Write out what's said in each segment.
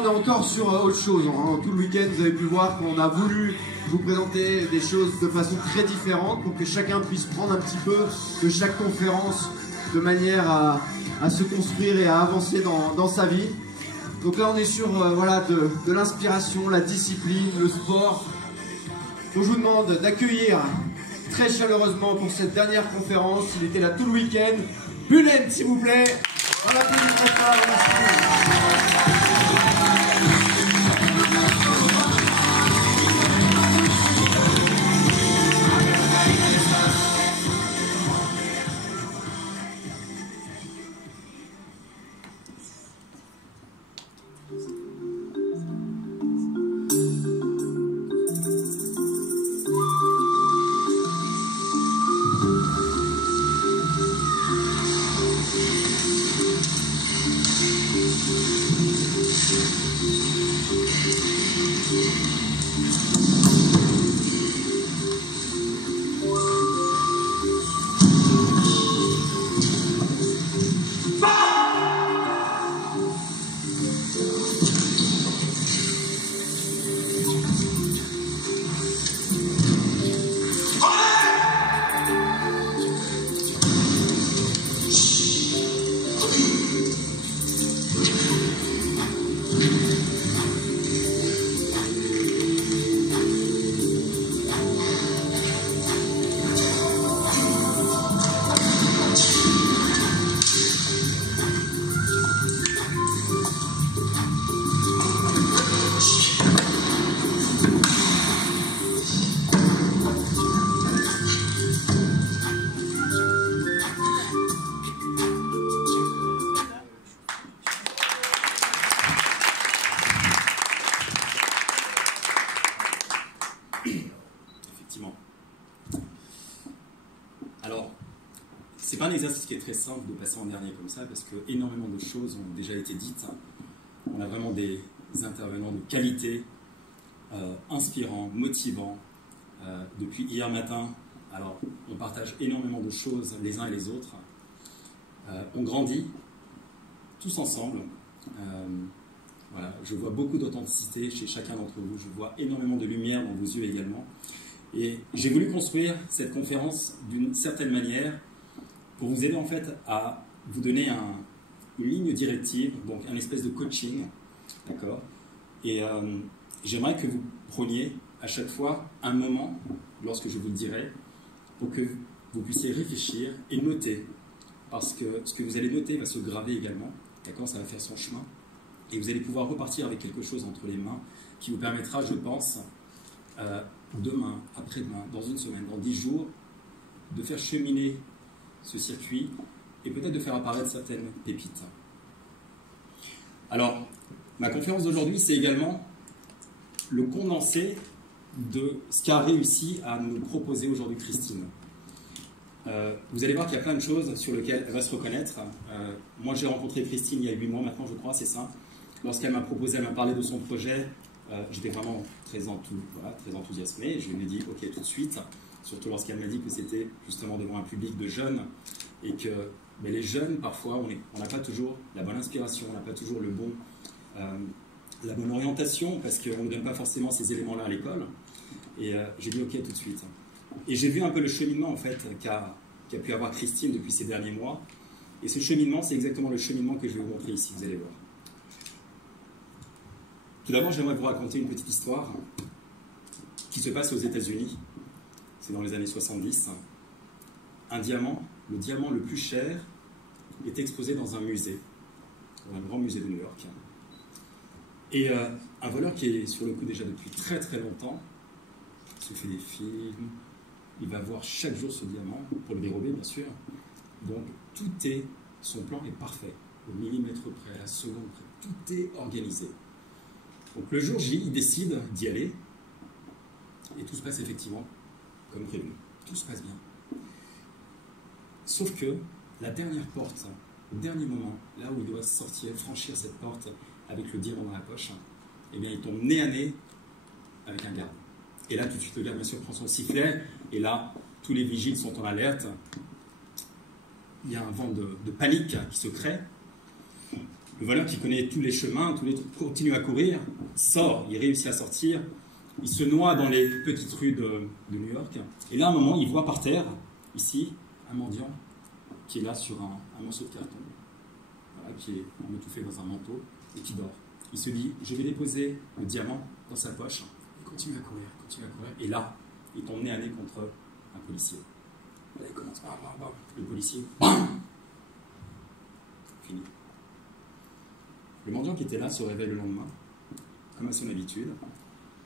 on est encore sur autre chose. Hein. Tout le week-end, vous avez pu voir qu'on a voulu vous présenter des choses de façon très différente pour que chacun puisse prendre un petit peu de chaque conférence de manière à se construire et à avancer dans sa vie. Donc là, on est sur voilà, de l'inspiration, la discipline, le sport. Donc, je vous demande d'accueillir très chaleureusement pour cette dernière conférence. Il était là tout le week-end. Bülent, s'il vous plaît. On l'applaudit très fort. Merci. C'est pas un exercice qui est très simple de passer en dernier comme ça, parce que énormément de choses ont déjà été dites. On a vraiment des intervenants de qualité, inspirants, motivants. Depuis hier matin, alors on partage énormément de choses les uns et les autres. On grandit tous ensemble. Voilà, je vois beaucoup d'authenticité chez chacun d'entre vous. Je vois énormément de lumière dans vos yeux également. Et j'ai voulu construire cette conférence d'une certaine manière pour vous aider en fait à vous donner une ligne directive, donc un espèce de coaching, d'accord. Et j'aimerais que vous preniez à chaque fois un moment, lorsque je vous le dirai, pour que vous puissiez réfléchir et noter, parce que ce que vous allez noter va se graver également, d'accord, ça va faire son chemin, et vous allez pouvoir repartir avec quelque chose entre les mains qui vous permettra, je pense, demain, après-demain, dans une semaine, dans 10 jours, de faire cheminer ce circuit et peut-être de faire apparaître certaines pépites. Alors, ma conférence d'aujourd'hui, c'est également le condensé de ce qu'a réussi à nous proposer aujourd'hui Christine. Vous allez voir qu'il y a plein de choses sur lesquelles elle va se reconnaître. Moi, j'ai rencontré Christine il y a 8 mois maintenant, je crois, c'est ça. Lorsqu'elle m'a proposé, elle m'a parlé de son projet, j'étais vraiment très enthousiasmé. Je lui ai dit OK tout de suite. Surtout lorsqu'elle m'a dit que c'était justement devant un public de jeunes et que mais les jeunes, parfois, on n'a pas toujours la bonne inspiration, on n'a pas toujours la bonne orientation parce qu'on ne donne pas forcément ces éléments-là à l'école. Et j'ai dit OK tout de suite. Et j'ai vu un peu le cheminement en fait qu'a pu avoir Christine depuis ces derniers mois. Et ce cheminement, c'est exactement le cheminement que je vais vous montrer ici, vous allez voir. Tout d'abord, j'aimerais vous raconter une petite histoire qui se passe aux États-Unis. C'est dans les années 70. Un diamant, le diamant le plus cher, est exposé dans un musée, dans un grand musée de New York. Et un voleur qui est sur le coup déjà depuis très très longtemps, se fait des films, il va voir chaque jour ce diamant, pour le dérober bien sûr. Donc son plan est parfait, au millimètre près, à la seconde près, tout est organisé. Donc le jour J, il décide d'y aller, et tout se passe effectivement comme prévu. Tout se passe bien. Sauf que la dernière porte, au dernier moment, là où il doit sortir, franchir cette porte avec le diamant dans la poche, eh bien il tombe nez à nez avec un garde. Et là, tout de suite, le garde, bien sûr, prend son sifflet, et là, tous les vigiles sont en alerte. Il y a un vent de panique qui se crée. Le voleur qui connaît tous les chemins, continue à courir, sort, il réussit à sortir, il se noie dans les petites rues de New York. Et là, à un moment, il voit par terre, ici, un mendiant qui est là sur un morceau de carton, voilà, qui est étouffé dans un manteau et qui dort. Il se dit, je vais déposer le diamant dans sa poche. Il continue à courir, continue à courir. Et là, il tombe nez à nez contre un policier. Là, il commence, bam, bam, bam. Le policier, bam, fini. Le mendiant qui était là se réveille le lendemain, comme à son habitude.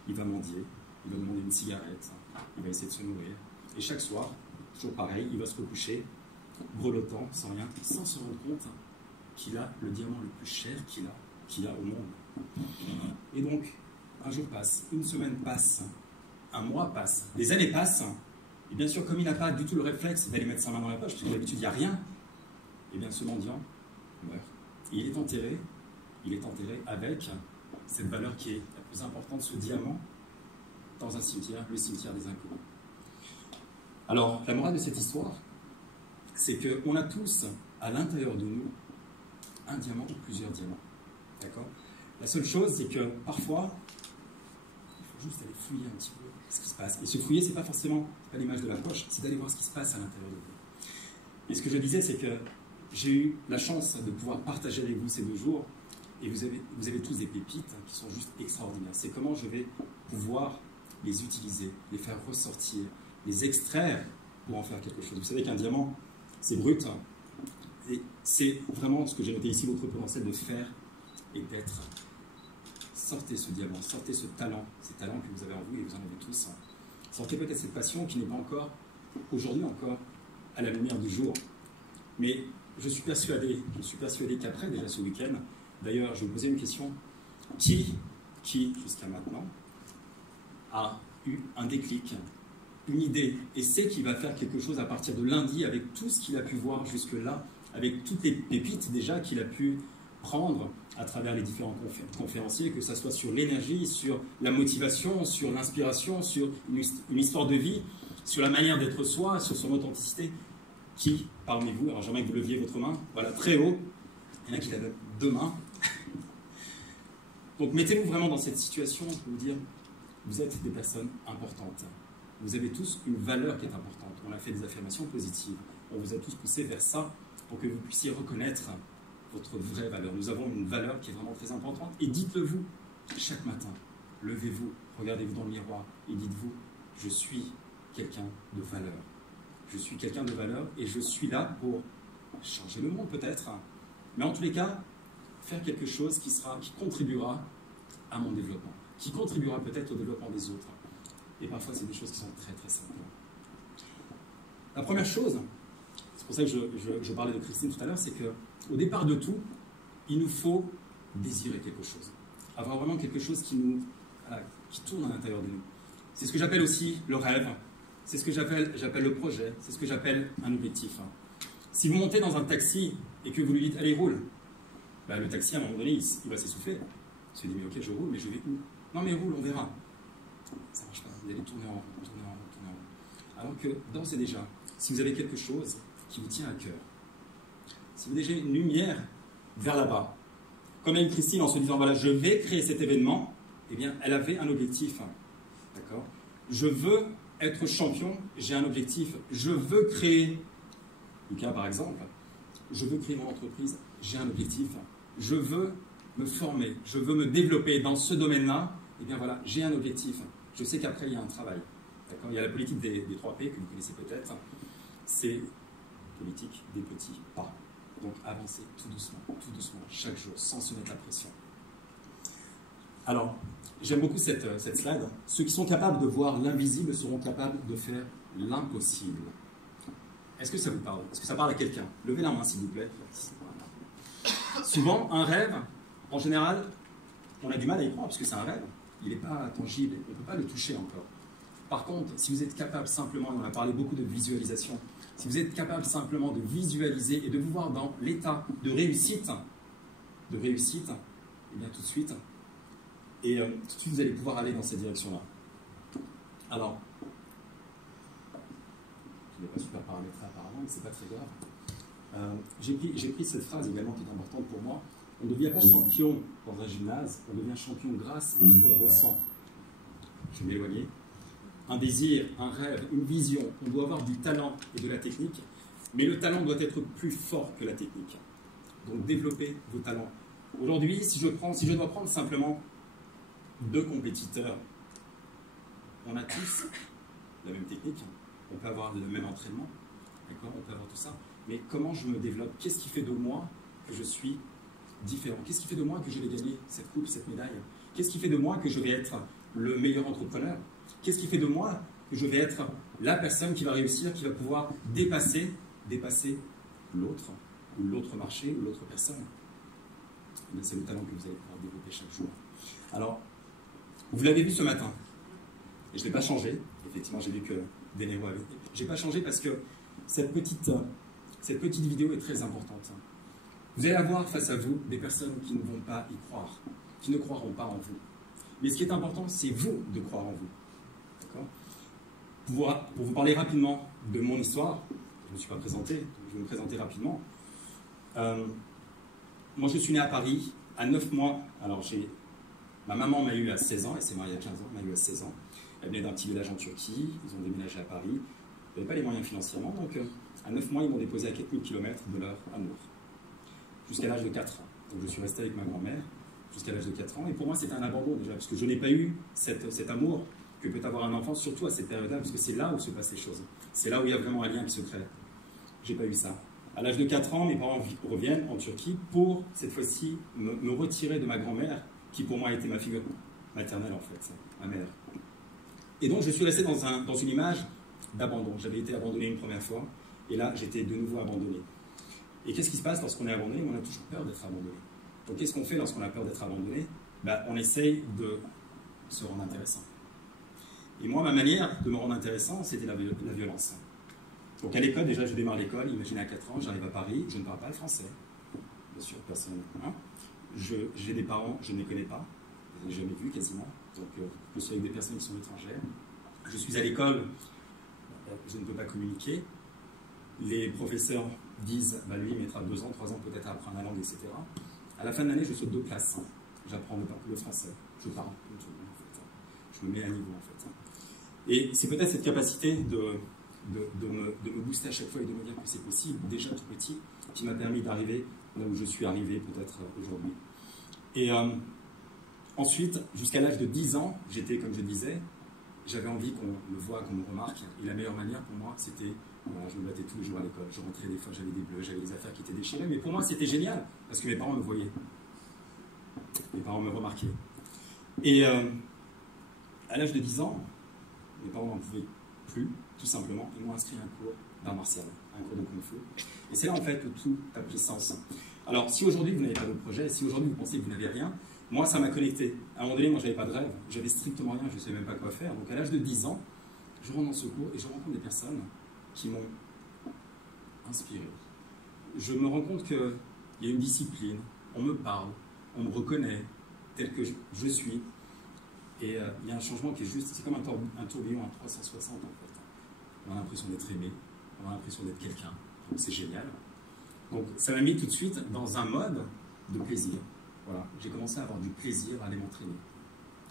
Il va mendier, il va demander une cigarette, il va essayer de se nourrir. Et chaque soir, toujours pareil, il va se recoucher, grelottant, sans rien, sans se rendre compte qu'il a le diamant le plus cher qu'il a au monde. Et donc, un jour passe, une semaine passe, un mois passe, des années passent, et bien sûr, comme il n'a pas du tout le réflexe d'aller mettre sa main dans la poche, parce que d'habitude, il n'y a rien, et bien ce mendiant meurt. Et il est enterré avec cette valeur qui est la plus importante, ce diamant, dans un cimetière, le cimetière des inconnus. Alors, la morale de cette histoire, c'est qu'on a tous, à l'intérieur de nous, un diamant ou plusieurs diamants. D'accord ? La seule chose, c'est que parfois, il faut juste aller fouiller un petit peu ce qui se passe. Et se fouiller, c'est pas forcément à l'image de la poche, c'est d'aller voir ce qui se passe à l'intérieur de vous. Et ce que je disais, c'est que j'ai eu la chance de pouvoir partager avec vous ces 2 jours, et vous avez tous des pépites qui sont juste extraordinaires. C'est comment je vais pouvoir les utiliser, les faire ressortir, les extraire pour en faire quelque chose. Vous savez qu'un diamant, c'est brut, hein, et c'est vraiment ce que j'ai noté ici, votre potentiel de faire et d'être. Sortez ce diamant, sortez ce talent, ces talents que vous avez en vous, et vous en avez tous. Sortez peut-être cette passion qui n'est pas encore, aujourd'hui encore, à la lumière du jour. Mais je suis persuadé qu'après, déjà ce week-end, d'ailleurs, je vais vous poser une question. Qui jusqu'à maintenant, a eu un déclic, une idée, et sait qu'il va faire quelque chose à partir de lundi avec tout ce qu'il a pu voir jusque-là, avec toutes les pépites déjà qu'il a pu prendre à travers les différents conférenciers, que ce soit sur l'énergie, sur la motivation, sur l'inspiration, sur une histoire de vie, sur la manière d'être soi, sur son authenticité. Qui, parmi vous, alors j'aimerais que vous leviez votre main, voilà, très haut, il y en a qui lèvent 2 mains. Donc mettez-vous vraiment dans cette situation, je peux vous dire, vous êtes des personnes importantes. Vous avez tous une valeur qui est importante. On a fait des affirmations positives. On vous a tous poussé vers ça pour que vous puissiez reconnaître votre vraie valeur. Nous avons une valeur qui est vraiment très importante. Et dites-le vous chaque matin. Levez-vous, regardez-vous dans le miroir et dites-vous, je suis quelqu'un de valeur. Je suis quelqu'un de valeur et je suis là pour changer le monde peut-être. Mais en tous les cas, faire quelque chose qui contribuera à mon développement, qui contribuera peut-être au développement des autres. Et parfois, c'est des choses qui sont très très simples. La première chose, c'est pour ça que je parlais de Christine tout à l'heure, c'est qu'au départ de tout, il nous faut désirer quelque chose. Avoir vraiment quelque chose qui tourne à l'intérieur de nous. C'est ce que j'appelle aussi le rêve, c'est ce que j'appelle le projet, c'est ce que j'appelle un objectif. Si vous montez dans un taxi et que vous lui dites « allez, roule », bah, le taxi, à un moment donné, il va s'essouffler. Il se dit « mais ok, je roule, mais je vais où ?»« Non, mais roule, on verra. » Ça ne marche pas, vous allez tourner en rond, tourner en rond, tourner en rond. Alors que, d'ores et déjà, si vous avez quelque chose qui vous tient à cœur, si vous avez une lumière vers là-bas, comme avec Christine en se disant « voilà, je vais créer cet événement », eh bien, elle avait un objectif. D'accord ? Je veux être champion, j'ai un objectif. Je veux créer, Lucas par exemple, je veux créer mon entreprise, j'ai un objectif. Je veux me former, je veux me développer dans ce domaine-là, eh bien voilà, j'ai un objectif. Je sais qu'après, il y a un travail. D'accord ? Il y a la politique des 3 P que vous connaissez peut-être. C'est politique des petits pas. Donc avancez tout doucement, chaque jour, sans se mettre la pression. Alors, j'aime beaucoup cette slide. Ceux qui sont capables de voir l'invisible seront capables de faire l'impossible. Est-ce que ça vous parle? Est-ce que ça parle à quelqu'un? Levez la main, s'il vous plaît. Souvent, un rêve, en général, on a du mal à y croire, parce que c'est un rêve. Il n'est pas tangible, on ne peut pas le toucher encore. Par contre, si vous êtes capable simplement, on a parlé beaucoup de visualisation, si vous êtes capable simplement de visualiser et de vous voir dans l'état de réussite, eh bien tout de suite, vous allez pouvoir aller dans cette direction-là. Alors, je n'ai pas super paramétré apparemment, mais ce n'est pas très grave. J'ai pris cette phrase également qui est importante pour moi. On ne devient pas champion dans un gymnase, on devient champion grâce à ce qu'on ressent. Je vais m'éloigner. Un désir, un rêve, une vision. On doit avoir du talent et de la technique, mais le talent doit être plus fort que la technique. Donc développez vos talents. Aujourd'hui, si je dois prendre simplement 2 compétiteurs, on a tous la même technique, on peut avoir le même entraînement, d'accord, on peut avoir tout ça, mais comment je me développe? Qu'est-ce qui fait de moi que je suis différent? Qu'est-ce qui fait de moi que je vais gagner cette coupe, cette médaille? Qu'est-ce qui fait de moi que je vais être le meilleur entrepreneur? Qu'est-ce qui fait de moi que je vais être la personne qui va réussir, qui va pouvoir dépasser l'autre, ou l'autre marché, ou l'autre personne? C'est le talent que vous allez pouvoir développer chaque jour. Alors, vous l'avez vu ce matin, et je ne l'ai pas changé. Effectivement, j'ai vu que Denero avait été. Je n'ai pas changé parce que cette petite vidéo est très importante. Vous allez avoir face à vous des personnes qui ne vont pas y croire, qui ne croiront pas en vous. Mais ce qui est important, c'est vous de croire en vous. D'accord ? Pour vous parler rapidement de mon histoire, je ne me suis pas présenté, donc je vais me présenter rapidement. Moi, je suis né à Paris, à 9 mois. Alors, ma maman m'a eu à 16 ans, elle s'est mariée à 15 ans, m'a eu à 16 ans. Elle venait d'un petit village en Turquie, ils ont déménagé à Paris. Ils n'avaient pas les moyens financièrement, donc à 9 mois, ils m'ont déposé à 4000 km de leur amour. Jusqu'à l'âge de 4 ans. Donc, je suis resté avec ma grand-mère jusqu'à l'âge de 4 ans. Et pour moi, c'était un abandon déjà, parce que je n'ai pas eu cet amour que peut avoir un enfant, surtout à cette période-là, parce que c'est là où se passent les choses. C'est là où il y a vraiment un lien qui se crée. J'ai pas eu ça. À l'âge de 4 ans, mes parents reviennent en Turquie pour, cette fois-ci, me retirer de ma grand-mère, qui pour moi était ma figure maternelle, en fait, ma mère. Et donc, je suis resté dans une image d'abandon. J'avais été abandonné une première fois, et là, j'étais de nouveau abandonné. Et qu'est-ce qui se passe lorsqu'on est abandonné? On a toujours peur d'être abandonné. Donc, qu'est-ce qu'on fait lorsqu'on a peur d'être abandonné? On essaye de se rendre intéressant. Et moi, ma manière de me rendre intéressant, c'était la violence. Donc à l'école, déjà, je démarre l'école, imaginez à 4 ans, j'arrive à Paris, je ne parle pas le français. Bien sûr, personne. Hein. J'ai des parents, je ne les connais pas, je ne les ai jamais vus quasiment. Donc je suis avec des personnes qui sont étrangères. Je suis à l'école, je ne peux pas communiquer. Les professeurs disent, lui, il mettra 2 ans, 3 ans peut-être à apprendre la langue, etc. À la fin de l'année, je saute 2 classes. J'apprends le français, je parle, en fait. Je me mets à niveau, en fait. Et c'est peut-être cette capacité de me booster à chaque fois et de me dire que c'est possible, déjà tout petit, qui m'a permis d'arriver là où je suis arrivé peut-être aujourd'hui. Et ensuite, jusqu'à l'âge de 10 ans, j'étais, comme je disais, j'avais envie qu'on me voie, qu'on me remarque, et la meilleure manière pour moi, c'était, je me battais tous les jours à l'école, je rentrais des fois, j'avais des bleus, j'avais des affaires qui étaient déchirées, mais pour moi c'était génial, parce que mes parents me voyaient, mes parents me remarquaient. Et à l'âge de 10 ans, mes parents n'en pouvaient plus, tout simplement, ils m'ont inscrit à un cours d'art martial, un cours de Kung Fu. Et c'est là, en fait, que tout a pris sens. Alors, si aujourd'hui, vous n'avez pas de projet, si aujourd'hui, vous pensez que vous n'avez rien, moi, ça m'a connecté. À un moment donné, moi, je n'avais pas de rêve, j'avais strictement rien, je ne savais même pas quoi faire. Donc, à l'âge de 10 ans, je rentre dans ce cours et je rencontre des personnes qui m'ont inspiré. Je me rends compte qu'il y a une discipline, on me parle, on me reconnaît tel que je suis. Et il y a un changement qui est juste, c'est comme un tourbillon à 360 en fait. On a l'impression d'être aimé, on a l'impression d'être quelqu'un, donc c'est génial. Donc ça m'a mis tout de suite dans un mode de plaisir. Voilà, j'ai commencé à avoir du plaisir à aller m'entraîner.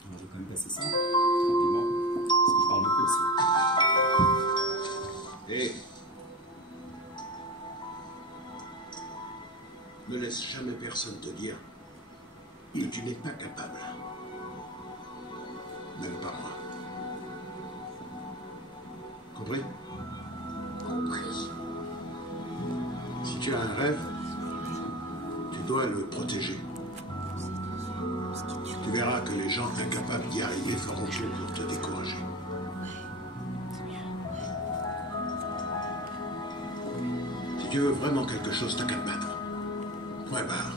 Alors je vais quand même passer ça rapidement, parce que je parle beaucoup aussi. Et ne laisse jamais personne te dire que tu n'es pas capable. Même pas moi. Compris? Compris. Si tu as un rêve, tu dois le protéger. Tu verras que les gens incapables d'y arriver feront tout pour te décourager. Si tu veux vraiment quelque chose, t'as qu'à te battre. Point barre.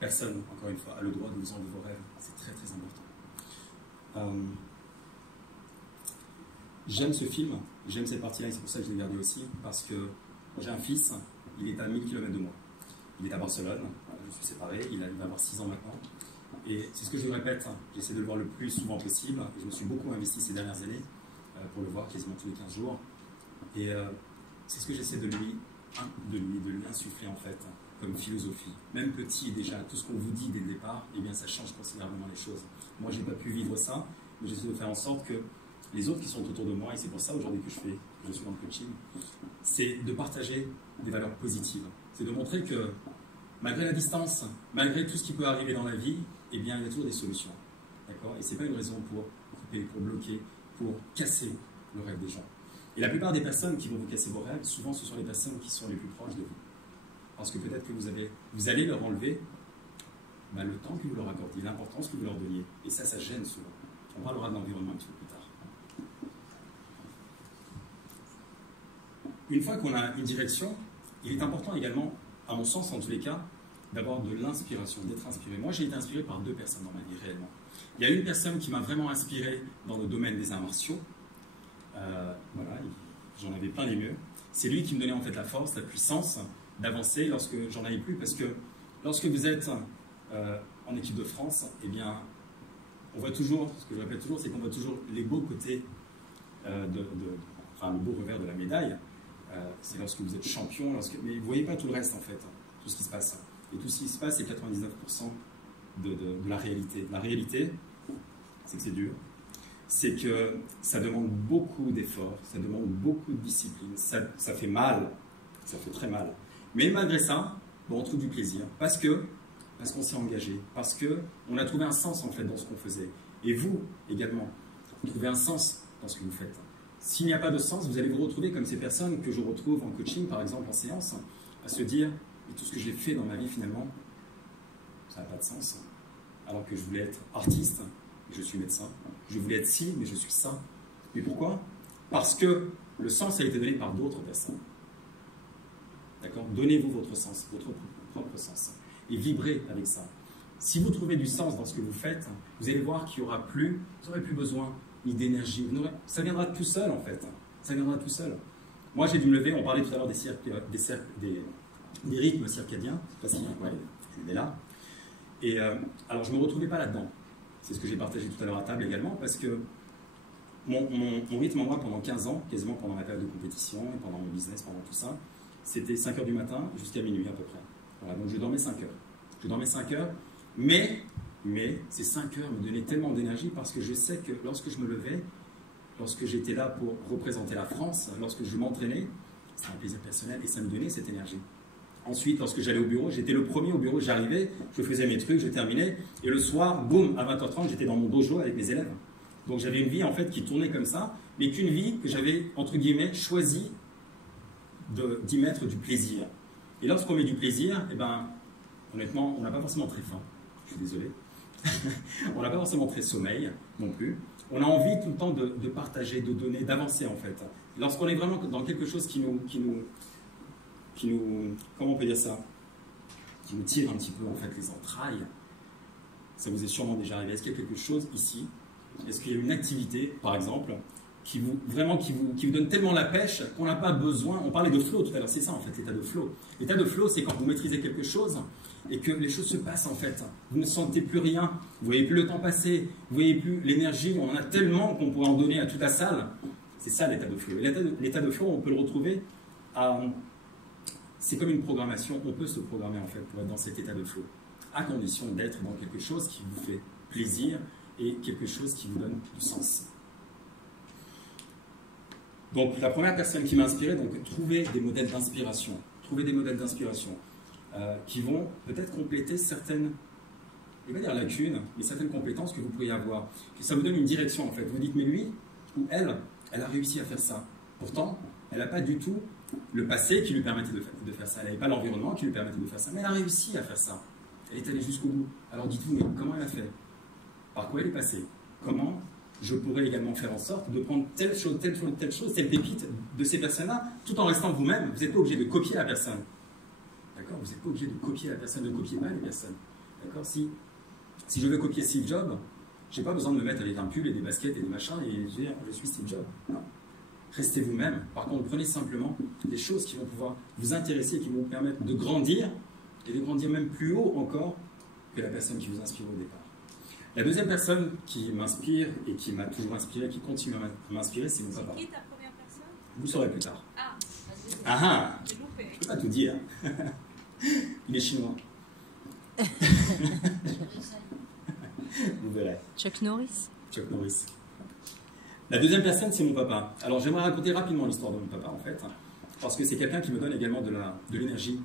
Personne, encore une fois, a le droit de vous enlever vos rêves. C'est très très important. J'aime ce film J'aime cette partie-là et c'est pour ça que je l'ai gardée aussi, parce que j'ai un fils, il est à 1000 km de moi. Il est à Barcelone, je suis séparé, il va avoir 6 ans maintenant. Et c'est ce que je lui répète, j'essaie de le voir le plus souvent possible. Et je me suis beaucoup investi ces dernières années pour le voir quasiment tous les 15 jours. Et c'est ce que j'essaie de lui insuffler en fait, comme philosophie. Même petit déjà, tout ce qu'on vous dit dès le départ, eh bien ça change considérablement les choses. Moi, j'ai pas pu vivre ça, mais j'essaie de faire en sorte que les autres qui sont autour de moi, et c'est pour ça aujourd'hui que je suis dans le coaching, c'est de partager des valeurs positives. C'est de montrer que malgré la distance, malgré tout ce qui peut arriver dans la vie, eh bien il y a toujours des solutions. D'accord ? Et ce n'est pas une raison pour couper, pour bloquer, pour casser le rêve des gens. Et la plupart des personnes qui vont vous casser vos rêves, souvent ce sont les personnes qui sont les plus proches de vous. Parce que peut-être que vous allez leur enlever le temps que vous leur accordiez, l'importance que vous leur donniez. Et ça gêne souvent. On parlera de l'environnement un petit peu plus tard. Une fois qu'on a une direction, il est important également, à mon sens en tous les cas, d'avoir de l'inspiration, d'être inspiré. Moi, j'ai été inspiré par 2 personnes dans ma vie, réellement. Il y a une personne qui m'a vraiment inspiré dans le domaine des arts martiaux. Voilà, j'en avais plein les murs. C'est lui qui me donnait en fait la force, la puissance d'avancer lorsque j'en avais plus, parce que lorsque vous êtes en équipe de France, eh bien, on voit toujours, ce que je répète toujours, c'est qu'on voit toujours les beaux côtés, le beau revers de la médaille. C'est lorsque vous êtes champion, mais vous ne voyez pas tout le reste en fait, tout ce qui se passe. Et tout ce qui se passe, c'est 99% de la réalité. La réalité, c'est que c'est dur, c'est que ça demande beaucoup d'efforts, ça demande beaucoup de discipline, ça fait mal, ça fait très mal. Mais malgré ça, on trouve du plaisir, parce qu'on s'est engagé, parce qu'on a trouvé un sens en fait dans ce qu'on faisait. Et vous également, vous trouvez un sens dans ce que vous faites. S'il n'y a pas de sens, vous allez vous retrouver comme ces personnes que je retrouve en coaching, par exemple en séance, à se dire « tout ce que j'ai fait dans ma vie finalement, ça n'a pas de sens. » Alors que je voulais être artiste, et je suis médecin. Je voulais être ci, mais je suis ça. Mais pourquoi? Parce que le sens a été donné par d'autres personnes. D'accord? Donnez-vous votre sens, votre propre sens. Et vibrez avec ça. Si vous trouvez du sens dans ce que vous faites, vous allez voir qu'il n'y aura plus, vous n'aurez plus besoin ni d'énergie. Ça viendra tout seul en fait. Ça viendra tout seul. Moi j'ai dû me lever, on parlait tout à l'heure des rythmes circadiens. Je ne sais pas si je le mets là. Et alors je ne me retrouvais pas là-dedans. C'est ce que j'ai partagé tout à l'heure à table également, parce que mon rythme en moi pendant 15 ans, quasiment pendant ma période de compétition, et pendant mon business, pendant tout ça, c'était 5 h du matin jusqu'à minuit à peu près. Voilà, donc je dormais 5 heures. Je dormais 5 heures, mais ces 5 heures me donnaient tellement d'énergie parce que je sais que lorsque je me levais, lorsque j'étais là pour représenter la France, lorsque je m'entraînais, c'était un plaisir personnel et ça me donnait cette énergie. Ensuite, lorsque j'allais au bureau, j'étais le premier au bureau, j'arrivais, je faisais mes trucs, je terminais, et le soir, boum, à 20 h 30, j'étais dans mon dojo avec mes élèves. Donc j'avais une vie en fait qui tournait comme ça, mais qu'une vie que j'avais, entre guillemets, choisi d'y mettre du plaisir. Et lorsqu'on met du plaisir, eh ben, honnêtement, on n'a pas forcément très faim, je suis désolé, on n'a pas forcément très sommeil non plus. On a envie tout le temps de partager, de donner, d'avancer en fait. Lorsqu'on est vraiment dans quelque chose qui nous, comment on peut dire ça, qui nous tire un petit peu en fait les entrailles, ça vous est sûrement déjà arrivé. Est-ce qu'il y a quelque chose ici? Est-ce qu'il y a une activité, par exemple, qui vous donne tellement la pêche qu'on n'a pas besoin, on parlait de flow tout à l'heure, c'est ça en fait l'état de flow. L'état de flow, c'est quand vous maîtrisez quelque chose et que les choses se passent en fait. Vous ne sentez plus rien, vous voyez plus le temps passer, vous voyez plus l'énergie, on en a tellement qu'on pourrait en donner à toute la salle. C'est ça l'état de flow. L'état de flow, on peut le retrouver à... C'est comme une programmation, on peut se programmer en fait pour être dans cet état de flow, à condition d'être dans quelque chose qui vous fait plaisir et quelque chose qui vous donne du sens. Donc la première personne qui m'a inspiré, donc trouver des modèles d'inspiration, qui vont peut-être compléter certaines, je vais pas dire lacunes, mais certaines compétences que vous pourriez avoir. Et ça vous donne une direction en fait. Vous dites mais lui ou elle a réussi à faire ça. Pourtant, elle n'a pas du tout le passé qui lui permettait de faire ça. Elle n'avait pas l'environnement qui lui permettait de faire ça. Mais elle a réussi à faire ça. Elle est allée jusqu'au bout. Alors dites-vous, mais comment elle a fait? Par quoi elle est passée? Comment je pourrais également faire en sorte de prendre telle chose, telle pépite de ces personnes-là, tout en restant vous-même? Vous n'êtes pas obligé de copier la personne. D'accord? Vous n'êtes pas obligé de copier la personne, ne copiez pas les personnes. D'accord? Si je veux copier Steve Jobs, je n'ai pas besoin de me mettre avec un pull et des baskets et des machins et dire je suis Steve Jobs. Non. Restez vous-même. Par contre, prenez simplement des choses qui vont pouvoir vous intéresser, qui vont vous permettre de grandir, et de grandir même plus haut encore que la personne qui vous inspire au départ. La deuxième personne qui m'inspire et qui m'a toujours inspiré, qui continue à m'inspirer, c'est mon papa. C'est qui ta première personne? Vous saurez plus tard. Ah, Ah ah, j'ai loupé. je ne peux pas tout dire. Il est chinois. Vous verrez. Chuck Norris. Chuck Norris. La deuxième personne, c'est mon papa. Alors j'aimerais raconter rapidement l'histoire de mon papa, en fait, parce que c'est quelqu'un qui me donne également de l'énergie,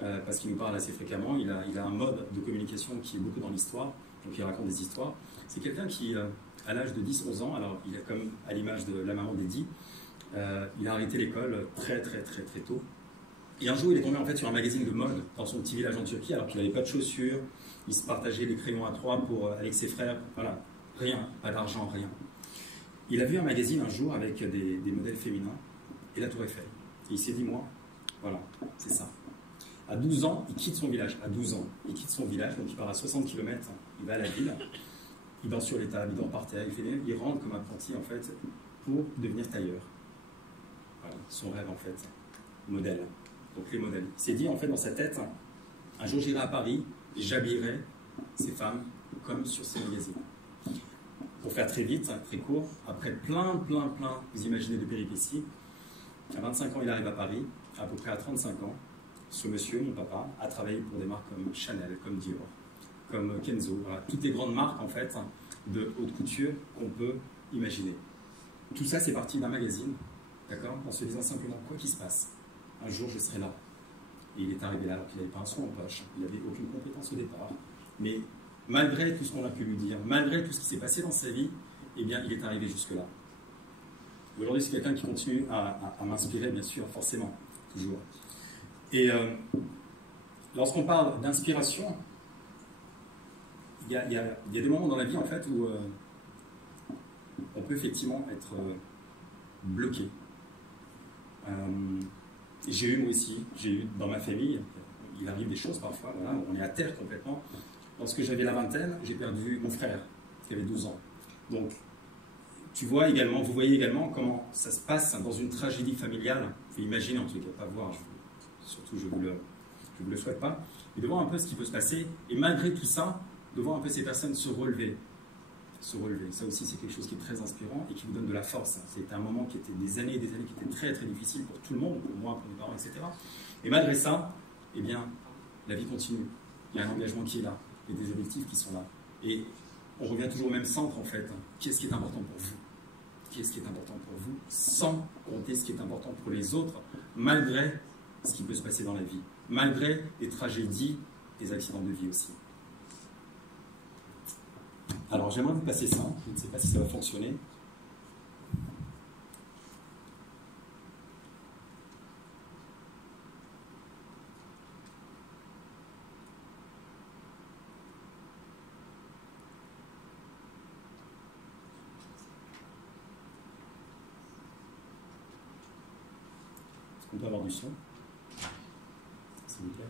parce qu'il nous parle assez fréquemment. Il a un mode de communication qui est beaucoup dans l'histoire, donc il raconte des histoires. C'est quelqu'un qui, à l'âge de 10-11 ans, alors il a comme à l'image de la maman d'Eddie, il a arrêté l'école très tôt. Et un jour, il est tombé en fait sur un magazine de mode dans son petit village en Turquie, alors qu'il n'avait pas de chaussures, il se partageait les crayons à trois avec ses frères, voilà, rien, pas d'argent, rien. Il a vu un magazine un jour avec des modèles féminins et la Tour Eiffel. Et il s'est dit, moi, voilà, c'est ça. À 12 ans, il quitte son village. À 12 ans, il quitte son village, donc il part à 60 km, il va à la ville, il dort sur les tables, il dort par terre, il rentre comme apprenti en fait pour devenir tailleur. Voilà, son rêve en fait, modèle. Donc les modèles. Il s'est dit en fait dans sa tête, un jour j'irai à Paris et j'habillerai ces femmes comme sur ces magazines. Pour faire très vite, très court, après plein, vous imaginez de péripéties, à 25 ans il arrive à Paris, à peu près à 35 ans, ce monsieur, mon papa, a travaillé pour des marques comme Chanel, comme Dior, comme Kenzo, voilà, toutes les grandes marques en fait de haute couture qu'on peut imaginer. Tout ça c'est parti d'un magazine, d'accord, en se disant simplement quoi qu'il se passe, un jour je serai là. Et il est arrivé là alors qu'il n'avait pas un sou en poche, il n'avait aucune compétence au départ, mais malgré tout ce qu'on a pu lui dire, malgré tout ce qui s'est passé dans sa vie, eh bien, il est arrivé jusque-là. Aujourd'hui, c'est quelqu'un qui continue à m'inspirer, bien sûr, forcément, toujours. Et lorsqu'on parle d'inspiration, il y a des moments dans la vie, en fait, où on peut effectivement être bloqué. J'ai eu, moi aussi, dans ma famille, il arrive des choses parfois, voilà, on est à terre complètement. Lorsque j'avais la vingtaine, j'ai perdu mon frère, qui avait 12 ans. Donc, vous voyez également comment ça se passe dans une tragédie familiale. Vous pouvez imaginer, en tout cas, pas voir, surtout je ne vous le souhaite pas, mais de voir un peu ce qui peut se passer, et malgré tout ça, de voir un peu ces personnes se relever. Ça aussi, c'est quelque chose qui est très inspirant et qui vous donne de la force. C'est un moment qui était des années et des années qui était très difficile pour tout le monde, pour moi, pour mes parents, etc. Et malgré ça, eh bien, la vie continue. Il y a un engagement qui est là. Et des objectifs qui sont là. Et on revient toujours au même centre en fait. Qu'est-ce qui est important pour vous? Qu'est-ce qui est important pour vous? Sans compter ce qui est important pour les autres, malgré ce qui peut se passer dans la vie, malgré les tragédies, les accidents de vie aussi. Alors j'aimerais vous passer ça, je ne sais pas si ça va fonctionner. On peut avoir du son, s'il vous plaît.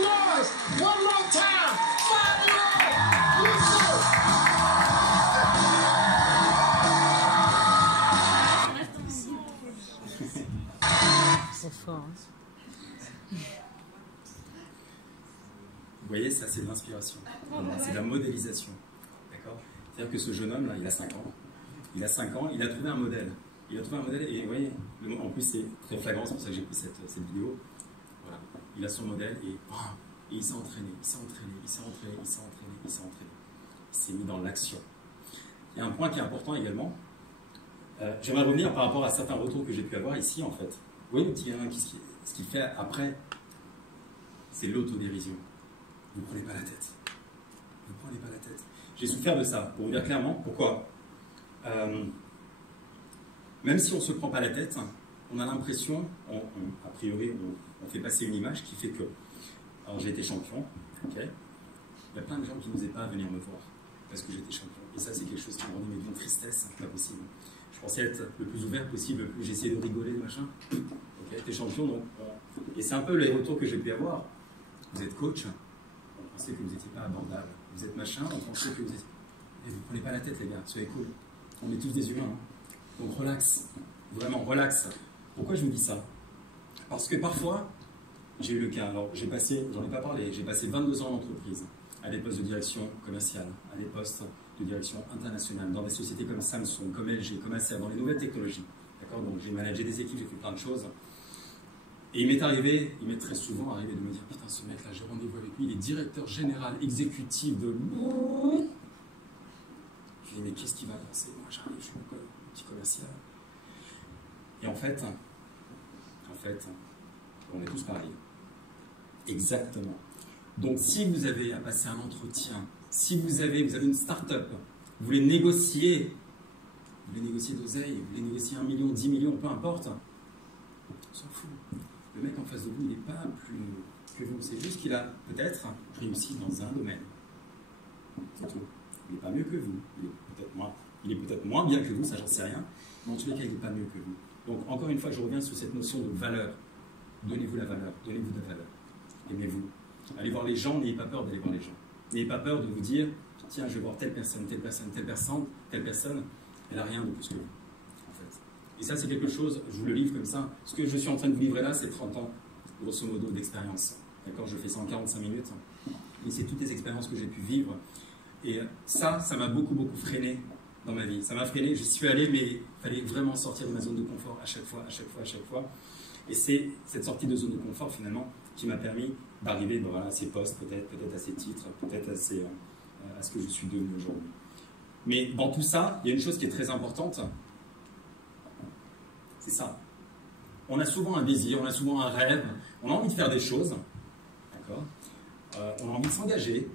noise. One more time. Fabulous. Listen. C'est fort. Hein. Vous voyez, ça c'est de l'inspiration, c'est de la modélisation. D'accord? C'est-à-dire que ce jeune homme là, il a 5 ans. Il a 5 ans, il a trouvé un modèle. Il a trouvé un modèle et vous voyez, en plus c'est très flagrant, c'est pour ça que j'ai pris cette vidéo. Voilà. Il a son modèle et il s'est entraîné, il s'est entraîné, il s'est entraîné, il s'est entraîné, il s'est entraîné. Il s'est mis dans l'action. Il y a un point qui est important également. J'aimerais revenir par rapport à certains retours que j'ai pu avoir ici en fait. Vous voyez le petit gamin, ce qu'il fait après, c'est l'autodérision. Vous ne prenez pas la tête. Vous ne prenez pas la tête. J'ai souffert de ça, pour vous dire clairement. Pourquoi? Même si on ne se prend pas la tête, on a l'impression, a priori, on fait passer une image qui fait que... Alors j'ai été champion, ok. Il y a plein de gens qui n'osaient pas venir me voir parce que j'étais champion. Et ça, c'est quelque chose qui m'a rendu d'une tristesse, pas possible. Je pensais être le plus ouvert possible, j'ai essayé de rigoler, machin. Ok, t'es champion, donc... Et c'est un peu les retours que j'ai pu avoir. Vous êtes coach, on pensait que vous n'étiez pas abordable. Vous êtes machin, on pensait que vous étiez... Et vous ne prenez pas la tête, les gars, soyez cool. On est tous des humains. Hein. Donc relax, vraiment relax. Pourquoi je vous dis ça? Parce que parfois, j'ai eu le cas, alors j'ai passé, j'en ai pas parlé, j'ai passé 22 ans en entreprise, à des postes de direction commerciale, à des postes de direction internationale, dans des sociétés comme Samsung, comme LG, comme Acer, dans les nouvelles technologies. D'accord? Donc j'ai managé des équipes, j'ai fait plein de choses. Et il m'est très souvent arrivé de me dire, putain, ce mec-là, j'ai rendez-vous avec lui, il est directeur général exécutif de... Je dis, mais qu'est-ce qu'il va penser? Moi, j'arrive, je suis un petit commercial. Et en fait, on est tous pareils. Exactement. Donc, si vous avez à passer un entretien, si vous avez une start-up, vous voulez négocier d'oseille, vous voulez négocier 1 million, 10 millions, peu importe, on s'en fout. Le mec en face de vous, il n'est pas plus que vous. C'est juste qu'il a peut-être réussi dans un domaine. C'est tout. Il n'est pas mieux que vous. Il est peut-être moins bien que vous, ça j'en sais rien. Mais en tous les cas, il n'est pas mieux que vous. Donc encore une fois, je reviens sur cette notion de valeur. Donnez-vous la valeur. Donnez-vous de la valeur. Aimez-vous. Allez voir les gens, n'ayez pas peur d'aller voir les gens. N'ayez pas peur de vous dire, tiens, je vais voir telle personne, telle personne, telle personne, telle personne. Elle n'a rien de plus que vous. En fait. Et ça, c'est quelque chose, je vous le livre comme ça. Ce que je suis en train de vous livrer là, c'est 30 ans, grosso modo, d'expérience. D'accord? Je fais ça en 45 minutes. Et c'est toutes les expériences que j'ai pu vivre. Et ça m'a beaucoup freiné dans ma vie. Ça m'a freiné, j'y suis allé, mais il fallait vraiment sortir de ma zone de confort à chaque fois. Et c'est cette sortie de zone de confort, finalement, qui m'a permis d'arriver voilà, à ces postes, peut-être à ces titres, peut-être à ce que je suis devenu aujourd'hui. Mais dans tout ça, il y a une chose qui est très importante, c'est ça. On a souvent un désir, on a souvent un rêve, on a envie de faire des choses, d'accord? On a envie de s'engager,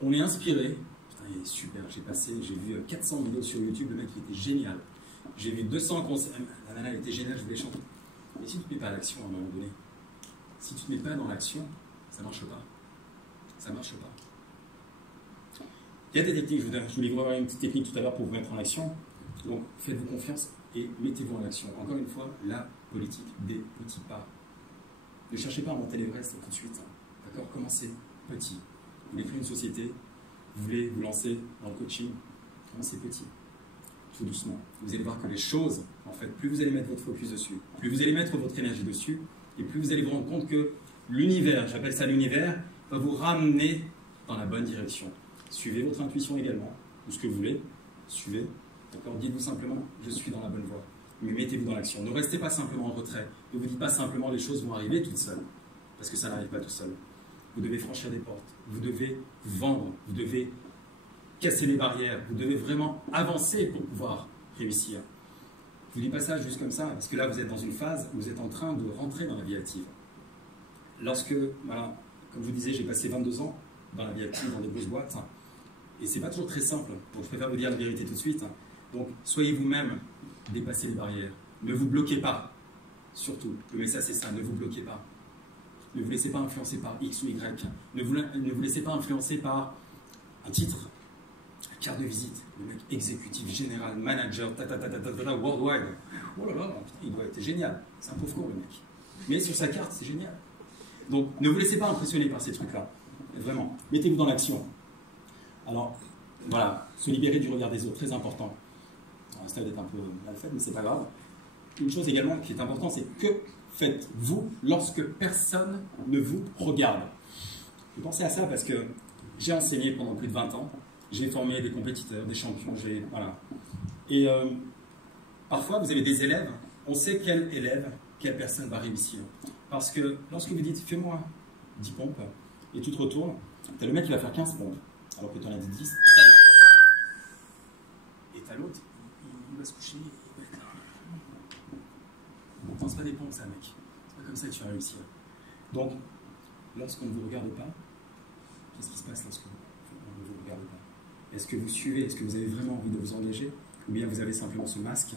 on est inspiré. Putain, il est super, j'ai vu 400 vidéos sur YouTube, le mec il était génial. J'ai vu 200 conseils, la nana elle était géniale, je voulais chanter. Mais si tu ne te mets pas à l'action à un moment donné, si tu ne te mets pas dans l'action, ça ne marche pas. Ça ne marche pas. Il y a des techniques, je voulais vous avoir une petite technique tout à l'heure pour vous mettre en action. Donc faites-vous confiance et mettez-vous en action. Encore une fois, la politique des petits pas. Ne cherchez pas à monter l'Everest tout de suite. D'accord? Commencez petit. Vous voulez créer une société, vous voulez vous lancer dans le coaching, commencez petit. Tout doucement. Vous allez voir que les choses, en fait, plus vous allez mettre votre focus dessus, plus vous allez mettre votre énergie dessus, et plus vous allez vous rendre compte que l'univers, j'appelle ça l'univers, va vous ramener dans la bonne direction. Suivez votre intuition également, ou ce que vous voulez, suivez, d'accord? Dites-vous simplement, je suis dans la bonne voie, mais mettez-vous dans l'action. Ne restez pas simplement en retrait, ne vous dites pas simplement les choses vont arriver toutes seules, parce que ça n'arrive pas tout seul. Vous devez franchir des portes, vous devez vendre, vous devez casser les barrières, vous devez vraiment avancer pour pouvoir réussir. Je vous dis pas ça juste comme ça, parce que là vous êtes dans une phase où vous êtes en train de rentrer dans la vie active. Lorsque, voilà, comme je vous disais, j'ai passé 22 ans dans la vie active, dans des grosses boîtes, et c'est pas toujours très simple, donc je préfère vous dire la vérité tout de suite. Donc soyez vous-même, dépassez les barrières, ne vous bloquez pas, surtout, le message c'est ça, ne vous bloquez pas. Ne vous laissez pas influencer par X ou Y, ne vous laissez pas influencer par un titre, une carte de visite, le mec exécutif, général, manager, worldwide. Oh là là, putain, il doit être génial. C'est un pauvre con le mec. Mais sur sa carte, c'est génial. Donc, ne vous laissez pas impressionner par ces trucs-là. Vraiment. Mettez-vous dans l'action. Alors, voilà, se libérer du regard des autres, très important. Un stade est un peu mal fait, mais c'est pas grave. Une chose également qui est importante, c'est que faites-vous lorsque personne ne vous regarde? Vous pensez à ça parce que j'ai enseigné pendant plus de 20 ans, j'ai formé des compétiteurs, des champions, voilà. Et parfois, vous avez des élèves, on sait quel élève, quelle personne va réussir. Parce que lorsque vous dites, fais-moi 10 pompes, et tu te retournes, tu as le mec qui va faire 15 pompes, alors que tu en as dit 10, et tu as l'autre, il va se coucher, il va être là. Non, c'est pas des pompes, ça, mec. C'est pas comme ça que tu vas réussir. Donc, lorsqu'on ne vous regarde pas, qu'est-ce qui se passe lorsqu'on ne vous regarde pas? Est-ce que vous suivez? Est-ce que vous avez vraiment envie de vous engager? Ou bien vous avez simplement ce masque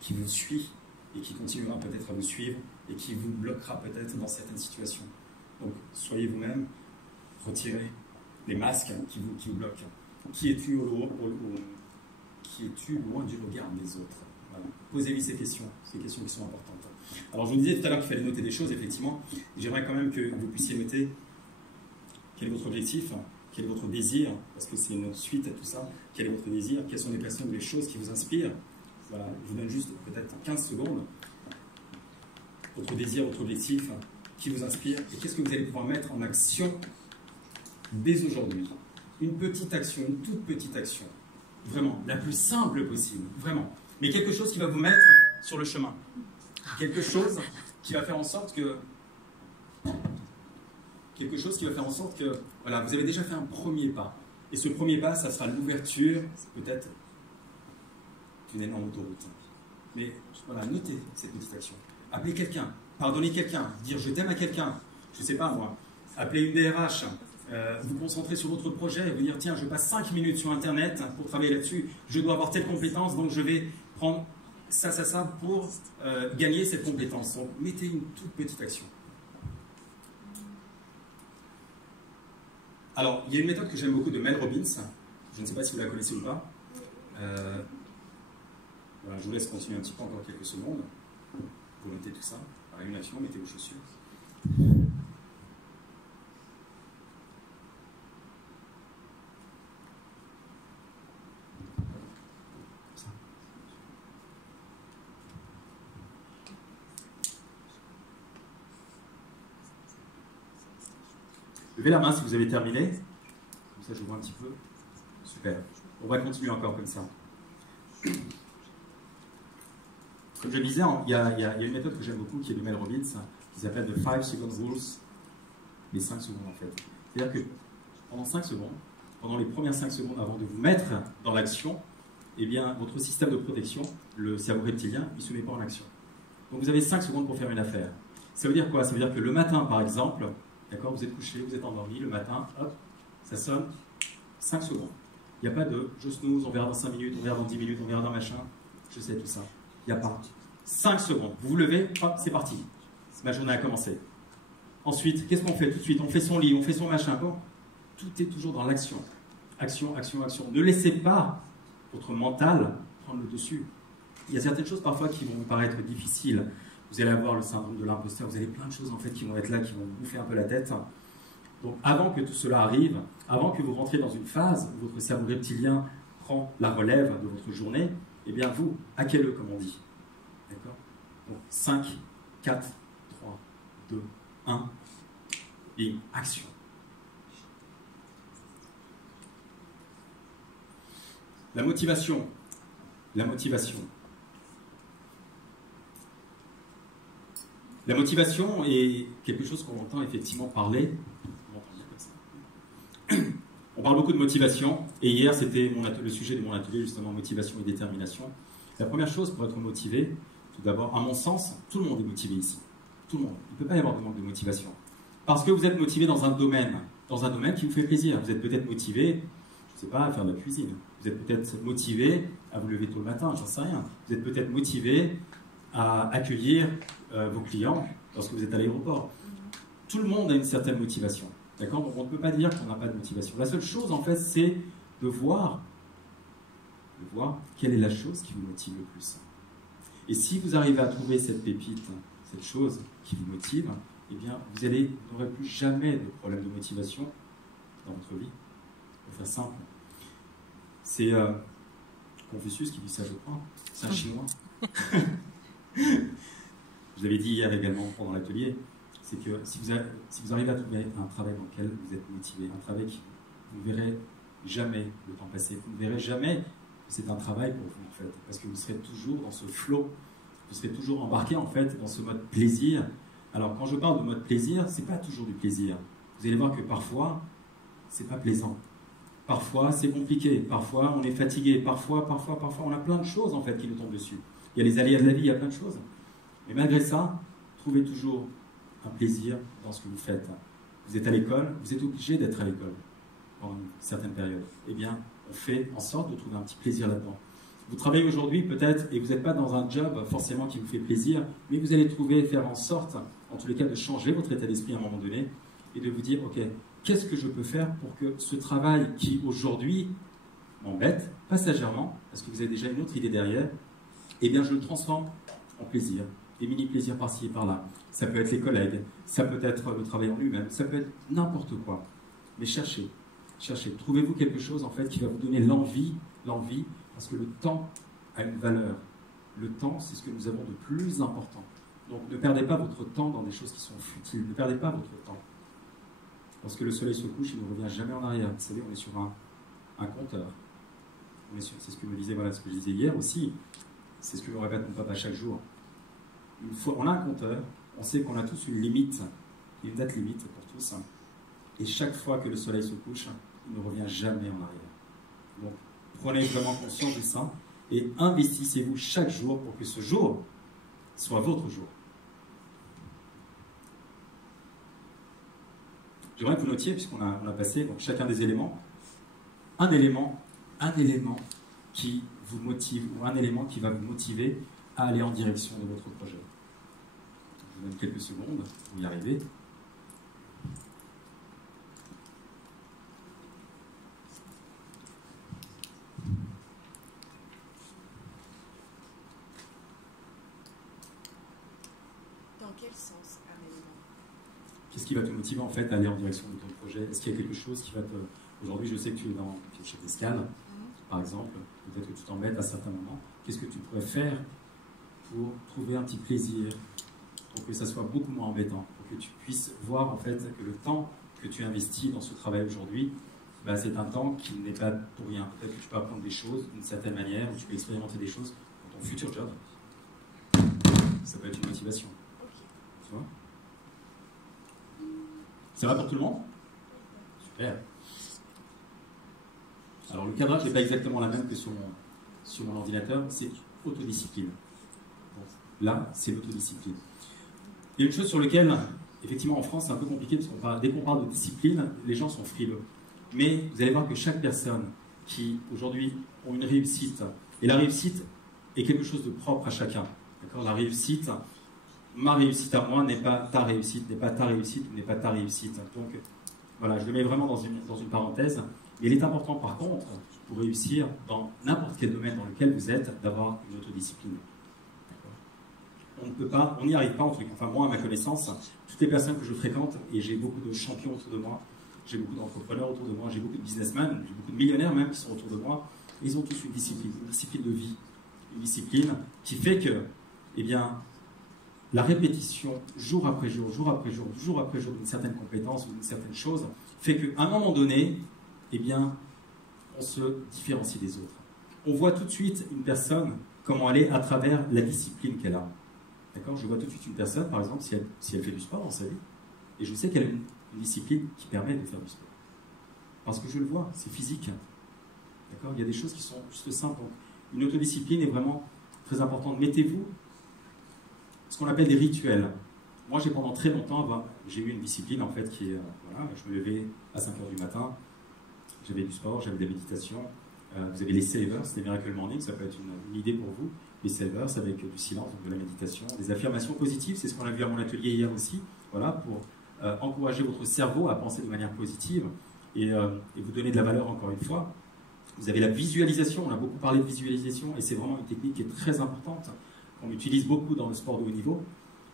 qui vous suit et qui continuera peut-être à vous suivre et qui vous bloquera peut-être dans certaines situations. Donc, soyez vous-même, retirez les masques qui vous bloquent. Qui es-tu loin du regard des autres? Voilà. Posez-lui ces questions qui sont importantes. Alors, je vous disais tout à l'heure qu'il fallait noter des choses, effectivement. J'aimerais quand même que vous puissiez noter quel est votre objectif, quel est votre désir, parce que c'est une suite à tout ça. Quel est votre désir? Quelles sont les personnes ou les choses qui vous inspirent? Voilà, je vous donne juste peut-être 15 secondes. Votre désir, votre objectif, qui vous inspire, et qu'est-ce que vous allez pouvoir mettre en action dès aujourd'hui? Une petite action, une toute petite action. Vraiment, la plus simple possible, vraiment. Mais quelque chose qui va vous mettre sur le chemin. Quelque chose qui va faire en sorte que... voilà, vous avez déjà fait un premier pas. Et ce premier pas, ça sera l'ouverture, peut-être, d'une énorme autoroute. Mais voilà, notez cette petite action. Appelez quelqu'un, pardonnez quelqu'un, dire je t'aime à quelqu'un, je ne sais pas moi. Appelez une DRH, vous concentrer sur votre projet et vous dire tiens, je passe 5 minutes sur Internet pour travailler là-dessus, je dois avoir telle compétence, donc je vais prendre ça pour gagner cette compétence. Donc mettez une toute petite action. Alors, il y a une méthode que j'aime beaucoup de Mel Robbins, je ne sais pas si vous la connaissez ou pas. Voilà, je vous laisse continuer un petit peu, encore quelques secondes. Vous notez tout ça. Alors, une action, mettez vos chaussures. Levez la main si vous avez terminé. Comme ça, je vois un petit peu. Super. On va continuer encore comme ça. Comme je le disais, il y a une méthode que j'aime beaucoup qui est de Mel Robbins, qui s'appelle The 5 Second Rules, les 5 secondes en fait. C'est-à-dire que pendant 5 secondes, pendant les premières 5 secondes avant de vous mettre dans l'action, eh bien, votre système de protection, le cerveau reptilien, il ne se met pas en action. Donc vous avez 5 secondes pour faire une affaire. Ça veut dire quoi? Ça veut dire que le matin, par exemple, d'accord, vous êtes couché, vous êtes endormi, le matin, hop, ça sonne, 5 secondes. Il n'y a pas de je snooze, on verra dans 5 minutes, on verra dans 10 minutes, on verra dans machin, je sais tout ça. Il n'y a pas. 5 secondes. Vous vous levez, hop, c'est parti. Ma journée a commencé. Ensuite, qu'est-ce qu'on fait tout de suite? On fait son lit, on fait son machin. Bon, tout est toujours dans l'action. Action, action, action. Ne laissez pas votre mental prendre le dessus. Il y a certaines choses parfois qui vont vous paraître difficiles. Vous allez avoir le syndrome de l'imposteur, vous avez plein de choses en fait qui vont être là, qui vont vous bouffer un peu la tête. Donc avant que tout cela arrive, avant que vous rentriez dans une phase où votre cerveau reptilien prend la relève de votre journée, eh bien vous, hackez-le comme on dit. D'accord? Donc 5, 4, 3, 2, 1, et action. La motivation. La motivation. La motivation est quelque chose qu'on entend effectivement parler. On parle beaucoup de motivation, et hier c'était le sujet de mon atelier, justement, motivation et détermination. La première chose pour être motivé, tout d'abord, à mon sens, tout le monde est motivé ici. Tout le monde. Il ne peut pas y avoir de manque de motivation. Parce que vous êtes motivé dans un domaine qui vous fait plaisir. Vous êtes peut-être motivé, je ne sais pas, à faire de la cuisine. Vous êtes peut-être motivé à vous lever tôt le matin, j'en sais rien. Vous êtes peut-être motivé à accueillir vos clients lorsque vous êtes à l'aéroport. Tout le monde a une certaine motivation. D'accord? Donc on ne peut pas dire qu'on n'a pas de motivation. La seule chose, en fait, c'est de voir quelle est la chose qui vous motive le plus. Et si vous arrivez à trouver cette pépite, cette chose qui vous motive, eh bien, vous n'aurez plus jamais de problème de motivation dans votre vie. Pour faire simple. C'est Confucius qui dit ça, je crois. C'est un Chinois. Je l'avais dit hier également pendant l'atelier. C'est que si vous arrivez à trouver un travail dans lequel vous êtes motivé, un travail qui vous ne verrez jamais le temps passer, vous ne verrez jamais que c'est un travail pour vous en fait, parce que vous serez toujours dans ce flow, vous serez toujours embarqué en fait dans ce mode plaisir. Alors quand je parle de mode plaisir, c'est pas toujours du plaisir. Vous allez voir que parfois c'est pas plaisant, parfois c'est compliqué, parfois on est fatigué, parfois on a plein de choses en fait qui nous tombent dessus. Il y a les aléas de la vie, il y a plein de choses. Mais malgré ça, trouvez toujours un plaisir dans ce que vous faites. Vous êtes à l'école, vous êtes obligé d'être à l'école pendant une certaine période. Eh bien, on fait en sorte de trouver un petit plaisir là-dedans. Vous travaillez aujourd'hui peut-être, et vous n'êtes pas dans un job forcément qui vous fait plaisir, mais vous allez faire en sorte, en tous les cas, de changer votre état d'esprit à un moment donné, et de vous dire, ok, qu'est-ce que je peux faire pour que ce travail qui aujourd'hui m'embête, passagèrement, parce que vous avez déjà une autre idée derrière, eh bien je le transforme en plaisir. Des mini-plaisirs par-ci et par-là. Ça peut être les collègues, ça peut être le travail en lui-même, ça peut être n'importe quoi. Mais cherchez. Trouvez-vous quelque chose en fait qui va vous donner l'envie, parce que le temps a une valeur. Le temps, c'est ce que nous avons de plus important. Donc ne perdez pas votre temps dans des choses qui sont futiles. Ne perdez pas votre temps. Lorsque le soleil se couche, il ne revient jamais en arrière. Vous savez, on est sur un compteur. C'est ce que me disait, voilà, ce que je disais hier aussi. C'est ce que me répète mon papa chaque jour. Une fois, on a un compteur, on sait qu'on a tous une limite, une date limite pour tous, et chaque fois que le soleil se couche, il ne revient jamais en arrière. Donc, prenez vraiment conscience de ça, et investissez-vous chaque jour pour que ce jour soit votre jour. J'aimerais que vous notiez, puisqu'on a passé donc, chacun des éléments, un élément qui vous motive, ou un élément qui va vous motiver à aller en direction de votre projet. Je vous donne quelques secondes pour y arriver. Dans quel sens un élément? Qu'est-ce qui va te motiver en fait à aller en direction de ton projet? Est-ce qu'il y a quelque chose qui va te... Aujourd'hui, je sais que tu es chez Descales, par exemple. Peut-être que tu t'embêtes à certains moments. Qu'est-ce que tu pourrais faire pour trouver un petit plaisir, pour que ça soit beaucoup moins embêtant, pour que tu puisses voir en fait que le temps que tu investis dans ce travail aujourd'hui, bah, c'est un temps qui n'est pas pour rien. Peut-être que tu peux apprendre des choses d'une certaine manière, ou tu peux expérimenter des choses dans ton futur job. Ça peut être une motivation. Tu vois? Ça va pour tout le monde? Super. Alors le cadrage n'est pas exactement la même que sur mon ordinateur, c'est autodiscipline. Bon, là, c'est l'autodiscipline. Il y a une chose sur laquelle, effectivement, en France, c'est un peu compliqué, parce que dès qu'on parle de discipline, les gens sont frileux. Mais vous allez voir que chaque personne qui, aujourd'hui, ont une réussite, et la réussite est quelque chose de propre à chacun. D'accord ? La réussite, ma réussite à moi n'est pas ta réussite, n'est pas ta réussite, n'est pas ta réussite. Donc, voilà, je le mets vraiment dans une parenthèse. Mais il est important, par contre, pour réussir dans n'importe quel domaine dans lequel vous êtes, d'avoir une autodiscipline. On n'y arrive pas, en tout cas. Enfin, moi, à ma connaissance, toutes les personnes que je fréquente, et j'ai beaucoup de champions autour de moi, j'ai beaucoup d'entrepreneurs autour de moi, j'ai beaucoup de businessmen, j'ai beaucoup de millionnaires même qui sont autour de moi, ils ont tous une discipline de vie, une discipline qui fait que, eh bien, la répétition, jour après jour, d'une certaine compétence ou d'une certaine chose, fait qu'à un moment donné, eh bien, on se différencie des autres. On voit tout de suite une personne, comment elle est à travers la discipline qu'elle a. D'accord ? Je vois tout de suite une personne, par exemple, si elle fait du sport dans sa vie, et je sais qu'elle a une discipline qui permet de faire du sport. Parce que je le vois, c'est physique. D'accord ? Il y a des choses qui sont juste simples. Donc, une autodiscipline est vraiment très importante. Mettez-vous ce qu'on appelle des rituels. Moi, j'ai pendant très longtemps, j'ai eu une discipline, en fait, qui est, voilà, je me levais à 5 h du matin, j'avais du sport, j'avais de la méditation, vous avez les savers, les Miracle Morning, ça peut être une idée pour vous, les savers avec du silence, de la méditation, des affirmations positives, c'est ce qu'on a vu à mon atelier hier aussi, voilà, pour encourager votre cerveau à penser de manière positive et vous donner de la valeur encore une fois. Vous avez la visualisation, on a beaucoup parlé de visualisation, et c'est vraiment une technique qui est très importante, qu'on utilise beaucoup dans le sport de haut niveau.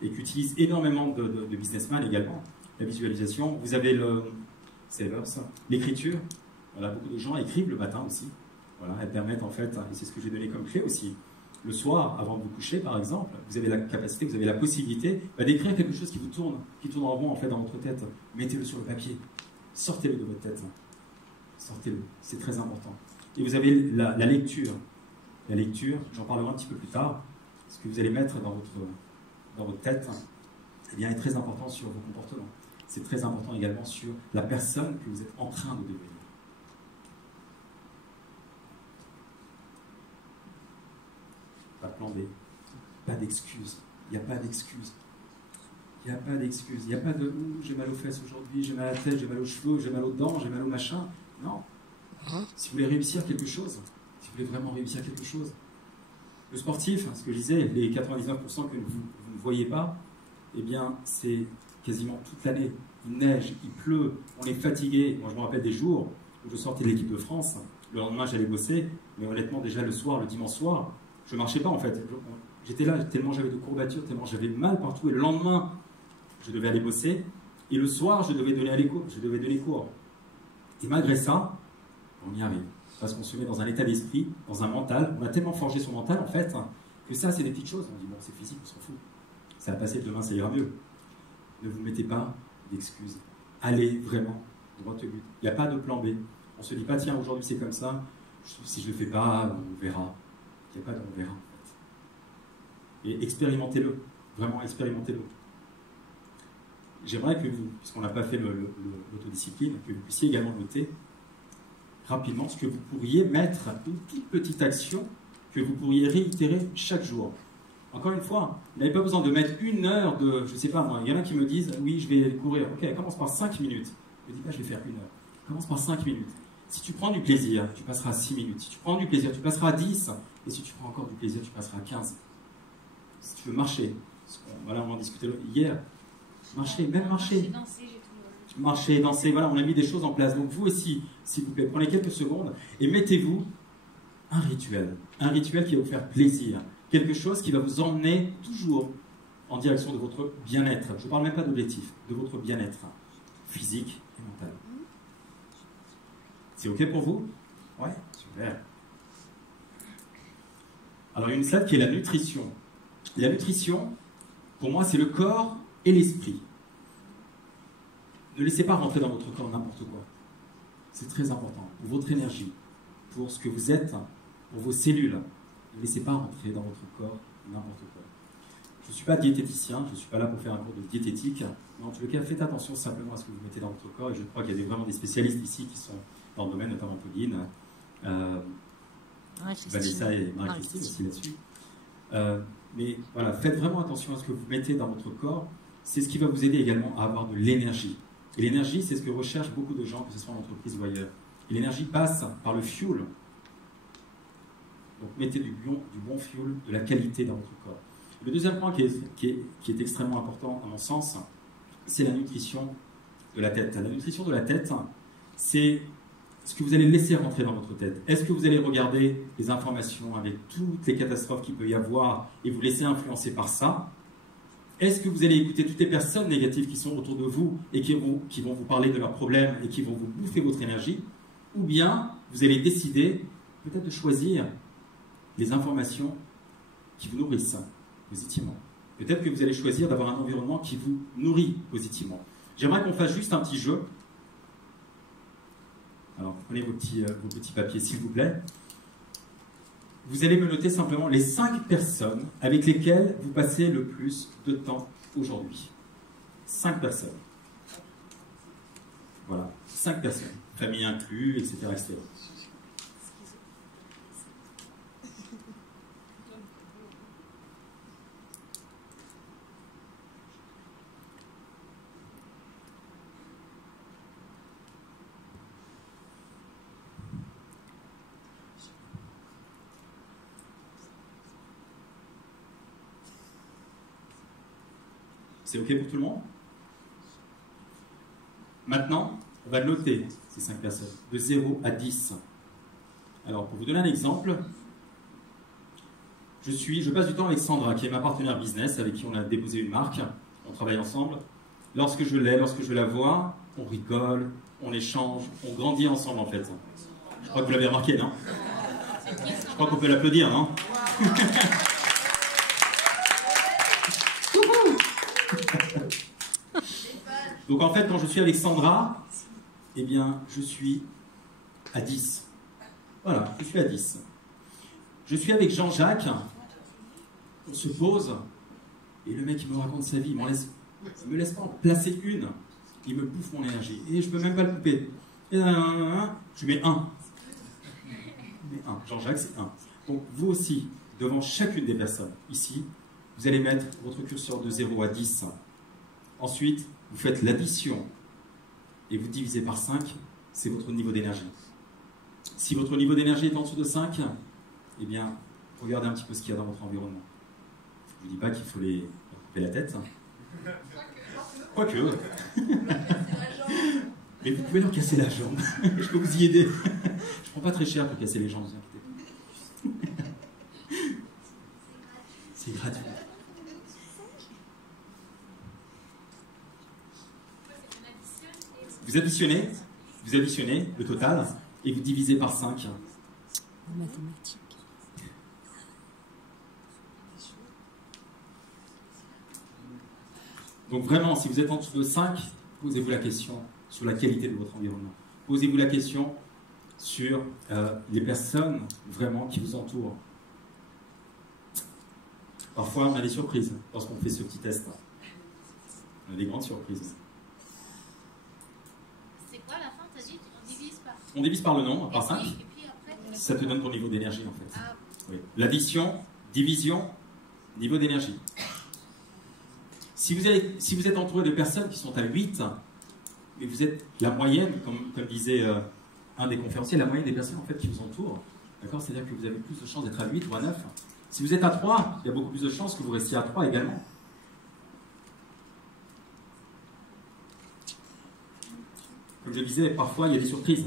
et qu'utilisent énormément de businessmen également, la visualisation. Vous avez le Savers, l'écriture. Voilà, beaucoup de gens écrivent le matin aussi. Voilà, elles permettent en fait, et c'est ce que j'ai donné comme clé aussi, le soir, avant de vous coucher par exemple, vous avez la capacité, vous avez la possibilité d'écrire quelque chose qui tourne en rond en fait dans votre tête. Mettez-le sur le papier, sortez-le de votre tête, sortez-le, c'est très important. Et vous avez la lecture. La lecture, j'en parlerai un petit peu plus tard, ce que vous allez mettre dans votre tête, eh bien, est très important sur vos comportements. C'est très important également sur la personne que vous êtes en train de devenir. Pas de plan B, pas d'excuses. Il n'y a pas d'excuses. Il n'y a pas d'excuses. Il n'y a pas de j'ai mal aux fesses aujourd'hui, j'ai mal à la tête, j'ai mal aux cheveux, j'ai mal aux dents, j'ai mal au machin. Non. Si vous voulez réussir quelque chose, si vous voulez vraiment réussir quelque chose, le sportif, ce que je disais, les 99% que vous ne voyez pas, eh bien, c'est quasiment toute l'année. Il neige, il pleut, on est fatigué. Moi, je me rappelle des jours où je sortais de l'équipe de France. Le lendemain, j'allais bosser, mais honnêtement, déjà le soir, le dimanche soir, je ne marchais pas en fait. J'étais là tellement j'avais de courbatures, tellement j'avais mal partout. Et le lendemain, je devais aller bosser. Et le soir, je devais donner cours. Et malgré ça, on y arrive. Parce qu'on se met dans un état d'esprit, dans un mental. On a tellement forgé son mental en fait, que ça, c'est des petites choses. On dit bon, c'est physique, on s'en fout. Ça va passer, demain, ça ira mieux. Ne vous mettez pas d'excuses. Allez vraiment droit au but. Il n'y a pas de plan B. On ne se dit pas, tiens, aujourd'hui c'est comme ça. Si je ne le fais pas, on verra. Il n'y a pas de on verra. En fait. Et expérimentez-le. Vraiment, expérimentez-le. J'aimerais que vous, puisqu'on n'a pas fait l'autodiscipline, que vous puissiez également noter rapidement ce que vous pourriez mettre, une toute petite action que vous pourriez réitérer chaque jour. Encore une fois, vous n'avez pas besoin de mettre 1 heure de, je ne sais pas moi, il y en a qui me disent, oui, je vais courir. Ok, commence par 5 minutes. Je ne dis pas, je vais faire 1 heure. Commence par 5 minutes. Si tu prends du plaisir, tu passeras à 6 minutes. Si tu prends du plaisir, tu passeras à 10. Et si tu prends encore du plaisir, tu passeras à 15. Si tu veux marcher, voilà, on en discutait hier, marcher, même marcher. Marcher, danser, voilà, on a mis des choses en place. Donc vous aussi, s'il vous plaît, prenez quelques secondes et mettez-vous un rituel qui va vous faire plaisir, quelque chose qui va vous emmener toujours en direction de votre bien-être. Je ne parle même pas d'objectif, de votre bien-être physique et mental. C'est OK pour vous? Ouais, super. Alors, il y a une slide qui est la nutrition. Et la nutrition, pour moi, c'est le corps et l'esprit. Ne laissez pas rentrer dans votre corps n'importe quoi. C'est très important. Pour votre énergie, pour ce que vous êtes, pour vos cellules. Ne laissez pas rentrer dans votre corps n'importe quoi. Je ne suis pas diététicien, je ne suis pas là pour faire un cours de diététique. Mais en tout cas, faites attention simplement à ce que vous mettez dans votre corps. Et je crois qu'il y a vraiment des spécialistes ici qui sont dans le domaine, notamment Pauline, Vanessa et Marie-Christine aussi là-dessus. Mais voilà, faites vraiment attention à ce que vous mettez dans votre corps. C'est ce qui va vous aider également à avoir de l'énergie. Et l'énergie, c'est ce que recherchent beaucoup de gens, que ce soit en entreprise ou ailleurs. Et l'énergie passe par le fuel. Donc mettez du bon fuel, de la qualité dans votre corps. Le deuxième point qui est extrêmement important, à mon sens, c'est la nutrition de la tête. La nutrition de la tête, c'est ce que vous allez laisser rentrer dans votre tête. Est-ce que vous allez regarder les informations avec toutes les catastrophes qu'il peut y avoir et vous laisser influencer par ça? Est-ce que vous allez écouter toutes les personnes négatives qui sont autour de vous et qui vont vous parler de leurs problèmes et qui vont vous bouffer votre énergie? Ou bien vous allez décider peut-être de choisir les informations qui vous nourrissent positivement. Peut-être que vous allez choisir d'avoir un environnement qui vous nourrit positivement. J'aimerais qu'on fasse juste un petit jeu. Alors, prenez vos petits papiers, s'il vous plaît. Vous allez me noter simplement les 5 personnes avec lesquelles vous passez le plus de temps aujourd'hui. 5 personnes. Voilà, 5 personnes. Famille inclus, etc. etc. C'est OK pour tout le monde? Maintenant, on va noter ces 5 personnes, de 0 à 10. Alors, pour vous donner un exemple, Je passe du temps avec Sandra, qui est ma partenaire business, avec qui on a déposé une marque. On travaille ensemble. Lorsque je la vois, on rigole, on échange, on grandit ensemble en fait. Je crois que vous l'avez remarqué, non? Je crois qu'on peut l'applaudir, non? Donc en fait, quand je suis avec Sandra, eh bien, je suis à 10. Voilà, je suis à 10. Je suis avec Jean-Jacques, on se pose, et le mec, il me raconte sa vie, il me laisse pas en placer une, il me bouffe mon énergie, et je peux même pas le couper. Et je mets 1. Jean-Jacques, c'est 1. Donc vous aussi, devant chacune des personnes, ici, vous allez mettre votre curseur de 0 à 10. Ensuite, vous faites l'addition, et vous divisez par 5, c'est votre niveau d'énergie. Si votre niveau d'énergie est en dessous de 5, eh bien, regardez un petit peu ce qu'il y a dans votre environnement. Je ne vous dis pas qu'il faut les couper la tête. Quoique. Mais vous pouvez leur casser la jambe. Je peux vous y aider. Je ne prends pas très cher pour casser les jambes, ne vous inquiétez pas. C'est gratuit. Vous additionnez le total et vous divisez par 5. Mathématiques. Donc vraiment, si vous êtes en dessous de 5, posez-vous la question sur la qualité de votre environnement. Posez-vous la question sur les personnes vraiment qui vous entourent. Parfois, on a des surprises lorsqu'on fait ce petit test. On a des grandes surprises. C'est quoi la fin? T'as dit on divise par... On divise par le nombre, par 5. Et puis après... Ça te donne ton niveau d'énergie en fait. Ah. Oui. L'addition, division, niveau d'énergie. Si vous êtes entouré de personnes qui sont à 8, et vous êtes la moyenne, comme disait un des conférenciers, la moyenne des personnes en fait, qui vous entourent, d'accord, c'est-à-dire que vous avez plus de chances d'être à 8 ou à 9. Si vous êtes à 3, il y a beaucoup plus de chances que vous restiez à 3 également. Comme je le disais, parfois il y a des surprises.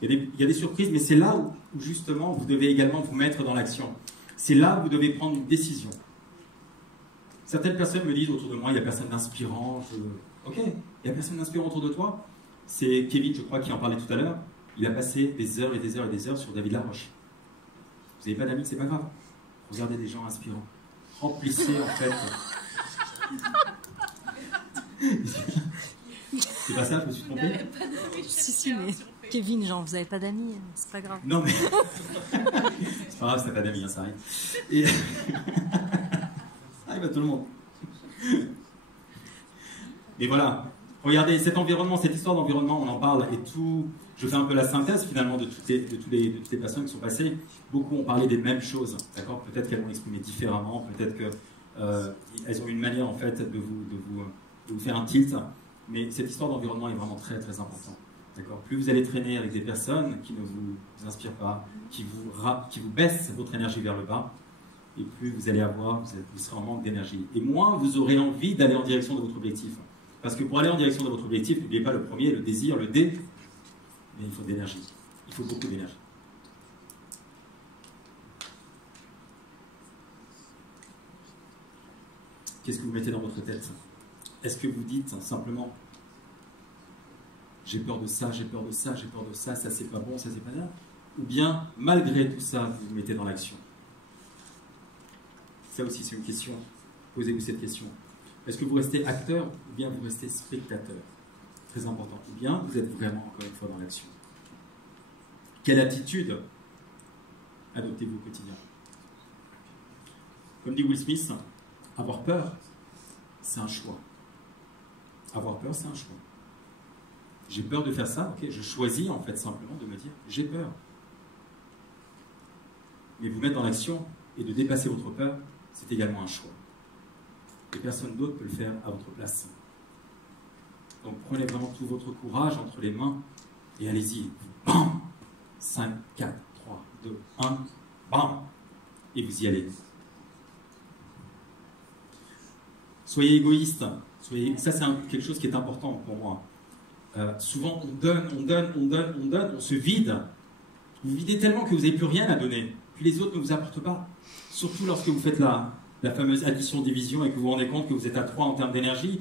Il y a des surprises, mais c'est là où justement vous devez également vous mettre dans l'action. C'est là où vous devez prendre une décision. Certaines personnes me disent autour de moi, il n'y a personne d'inspirant. Ok, il n'y a personne d'inspirant autour de toi. C'est Kevin, je crois, qui en parlait tout à l'heure. Il a passé des heures et des heures et des heures sur David Laroche. Vous n'avez pas d'amis, c'est pas grave. Regardez des gens inspirants. Remplissez en fait. C'est pas ça, je me suis trompé. Si, mais Kevin, genre, vous n'avez pas d'amis, c'est pas grave. Non, mais. C'est pas grave, si t'as pas d'amis, hein, ça arrive. Et. Ça arrive à tout le monde. Mais voilà. Regardez, cet environnement, cette histoire d'environnement, on en parle et tout. Je fais un peu la synthèse finalement de toutes les personnes qui sont passées. Beaucoup ont parlé des mêmes choses, d'accord. Peut-être qu'elles vont exprimer différemment, peut-être qu'elles ont une manière en fait de vous faire un tilt. Mais cette histoire d'environnement est vraiment très très importante, d'accord. Plus vous allez traîner avec des personnes qui ne vous inspirent pas, qui vous baissent votre énergie vers le bas, et plus vous allez vous serez en manque d'énergie. Et moins vous aurez envie d'aller en direction de votre objectif. Parce que pour aller en direction de votre objectif, n'oubliez pas le premier, le désir, le D, mais il faut de l'énergie. Il faut beaucoup d'énergie. Qu'est-ce que vous mettez dans votre tête? Est-ce que vous dites simplement j'ai peur de ça, j'ai peur de ça, j'ai peur de ça, ça c'est pas bon, ça c'est pas bien? Ou bien, malgré tout ça, vous vous mettez dans l'action? Ça aussi c'est une question. Posez-vous cette question. Est-ce que vous restez acteur ou bien vous restez spectateur? Très important. Ou bien vous êtes vraiment, encore une fois, dans l'action. Quelle attitude adoptez-vous au quotidien? Comme dit Will Smith, avoir peur, c'est un choix. Avoir peur, c'est un choix. J'ai peur de faire ça, ok, je choisis en fait simplement de me dire j'ai peur. Mais vous mettre dans l'action et de dépasser votre peur, c'est également un choix. Et personne d'autre peut le faire à votre place. Donc prenez vraiment tout votre courage entre les mains et allez-y. Bam 5, 4, 3, 2, 1, bam. Et vous y allez. Soyez égoïste. Ça c'est quelque chose qui est important pour moi. Souvent on donne, on se vide. Vous videz tellement que vous n'avez plus rien à donner. puis les autres ne vous apportent pas. Surtout lorsque vous faites la fameuse addition-division et que vous vous rendez compte que vous êtes à 3 en termes d'énergie.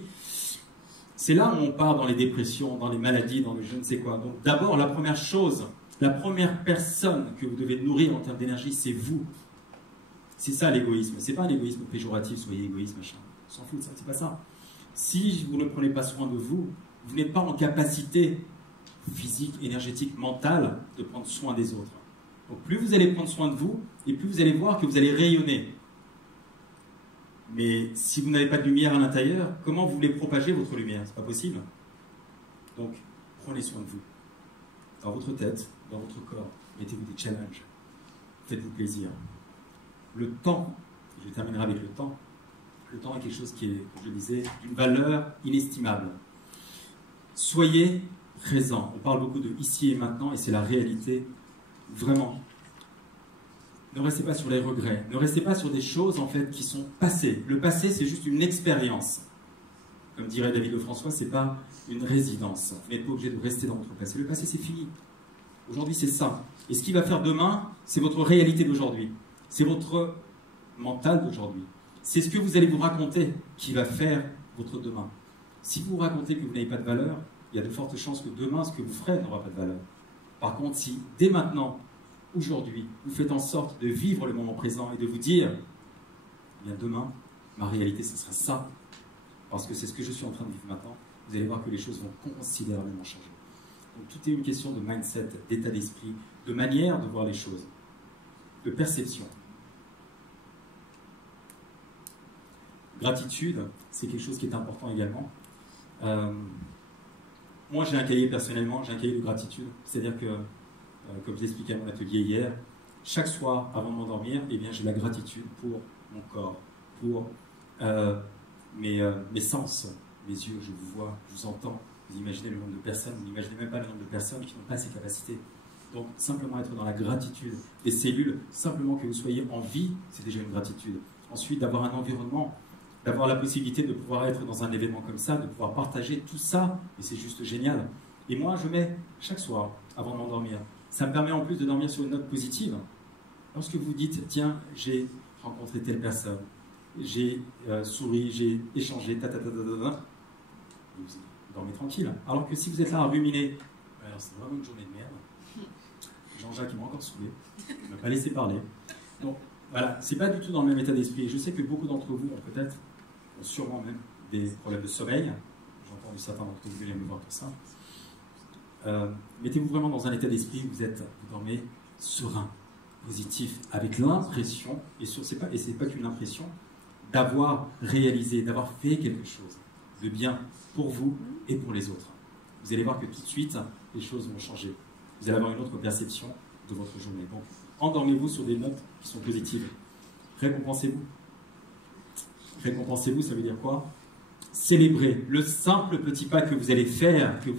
C'est là où on part dans les dépressions, dans les maladies, dans le je ne sais quoi. Donc d'abord, la première chose, la première personne que vous devez nourrir en termes d'énergie, c'est vous. C'est ça l'égoïsme. C'est pas un égoïsme péjoratif, soyez égoïste, machin. On s'en fout de ça, c'est pas ça. Si vous ne prenez pas soin de vous, vous n'êtes pas en capacité physique, énergétique, mentale de prendre soin des autres. Donc plus vous allez prendre soin de vous, et plus vous allez voir que vous allez rayonner. Mais si vous n'avez pas de lumière à l'intérieur, comment vous voulez propager votre lumière? C'est pas possible. Donc, prenez soin de vous. Dans votre tête, dans votre corps, mettez-vous des challenges. Faites-vous plaisir. Le temps, je terminerai avec le temps est quelque chose qui est, comme je le disais, d'une valeur inestimable. Soyez présent. On parle beaucoup de ici et maintenant, et c'est la réalité. Vraiment. Ne restez pas sur les regrets. Ne restez pas sur des choses, en fait, qui sont passées. Le passé, c'est juste une expérience. Comme dirait David Lefrançois, c'est pas une résidence. Vous n'êtes pas obligé de rester dans votre passé. Le passé, c'est fini. Aujourd'hui, c'est ça. Et ce qui va faire demain, c'est votre réalité d'aujourd'hui. C'est votre mental d'aujourd'hui. C'est ce que vous allez vous raconter qui va faire votre demain. Si vous vous racontez que vous n'avez pas de valeur, il y a de fortes chances que demain, ce que vous ferez n'aura pas de valeur. Par contre, si dès maintenant, aujourd'hui, vous faites en sorte de vivre le moment présent et de vous dire, eh bien demain, ma réalité, ce sera ça, parce que c'est ce que je suis en train de vivre maintenant, vous allez voir que les choses vont considérablement changer. Donc tout est une question de mindset, d'état d'esprit, de manière de voir les choses, de perception. Gratitude, c'est quelque chose qui est important également. Moi, j'ai un cahier personnellement, j'ai un cahier de gratitude, c'est-à-dire que comme je l'expliquais à mon atelier hier, chaque soir, avant de m'endormir, eh bien, j'ai la gratitude pour mon corps, pour mes sens, mes yeux, je vous vois, je vous entends. Vous imaginez le nombre de personnes, vous n'imaginez même pas le nombre de personnes qui n'ont pas ces capacités. Donc, simplement être dans la gratitude des cellules, simplement que vous soyez en vie, c'est déjà une gratitude. Ensuite, d'avoir un environnement, d'avoir la possibilité de pouvoir être dans un événement comme ça, de pouvoir partager tout ça, et c'est juste génial. Et moi, je mets chaque soir, avant de m'endormir, ça me permet en plus de dormir sur une note positive. Lorsque vous dites, tiens, j'ai rencontré telle personne, j'ai souri, j'ai échangé, vous dormez tranquille. Alors que si vous êtes là à ruminer, alors c'est vraiment une journée de merde. Jean-Jacques m'a encore saoulé, il ne m'a pas laissé parler. Donc voilà, c'est pas du tout dans le même état d'esprit. Je sais que beaucoup d'entre vous ont sûrement même des problèmes de sommeil. J'entends certains d'entre vous viennent me voir pour ça. Mettez-vous vraiment dans un état d'esprit où vous dormez serein, positif, avec l'impression, et c'est pas qu'une impression, d'avoir réalisé, d'avoir fait quelque chose de bien pour vous et pour les autres. Vous allez voir que tout de suite, les choses vont changer. Vous allez avoir une autre perception de votre journée. Donc, endormez-vous sur des notes qui sont positives. Récompensez-vous. Récompensez-vous, ça veut dire quoi? Célébrez le simple petit pas que vous allez faire, qui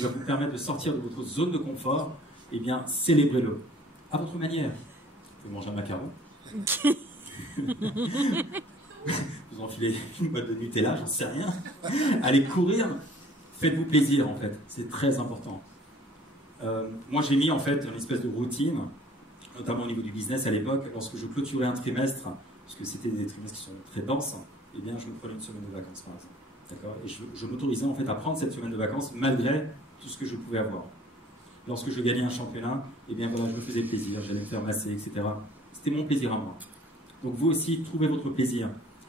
va vous permettre de sortir de votre zone de confort. Eh bien, célébrez-le à votre manière. Vous pouvez manger un macaron. Vous enfilez une boîte de Nutella, j'en sais rien. Allez courir. Faites-vous plaisir, en fait. C'est très important. Moi, j'ai mis, en fait, une espèce de routine, notamment au niveau du business à l'époque, lorsque je clôturais un trimestre, parce que c'était des trimestres qui sont très denses, eh bien, je me prenais une semaine de vacances, par exemple. D'accord ? Et je m'autorisais, en fait, à prendre cette semaine de vacances, malgré tout ce que je pouvais avoir. Lorsque je gagnais un championnat, eh bien, voilà, je me faisais plaisir, j'allais me faire masser, etc. C'était mon plaisir à moi. Donc, vous aussi, trouvez votre plaisir.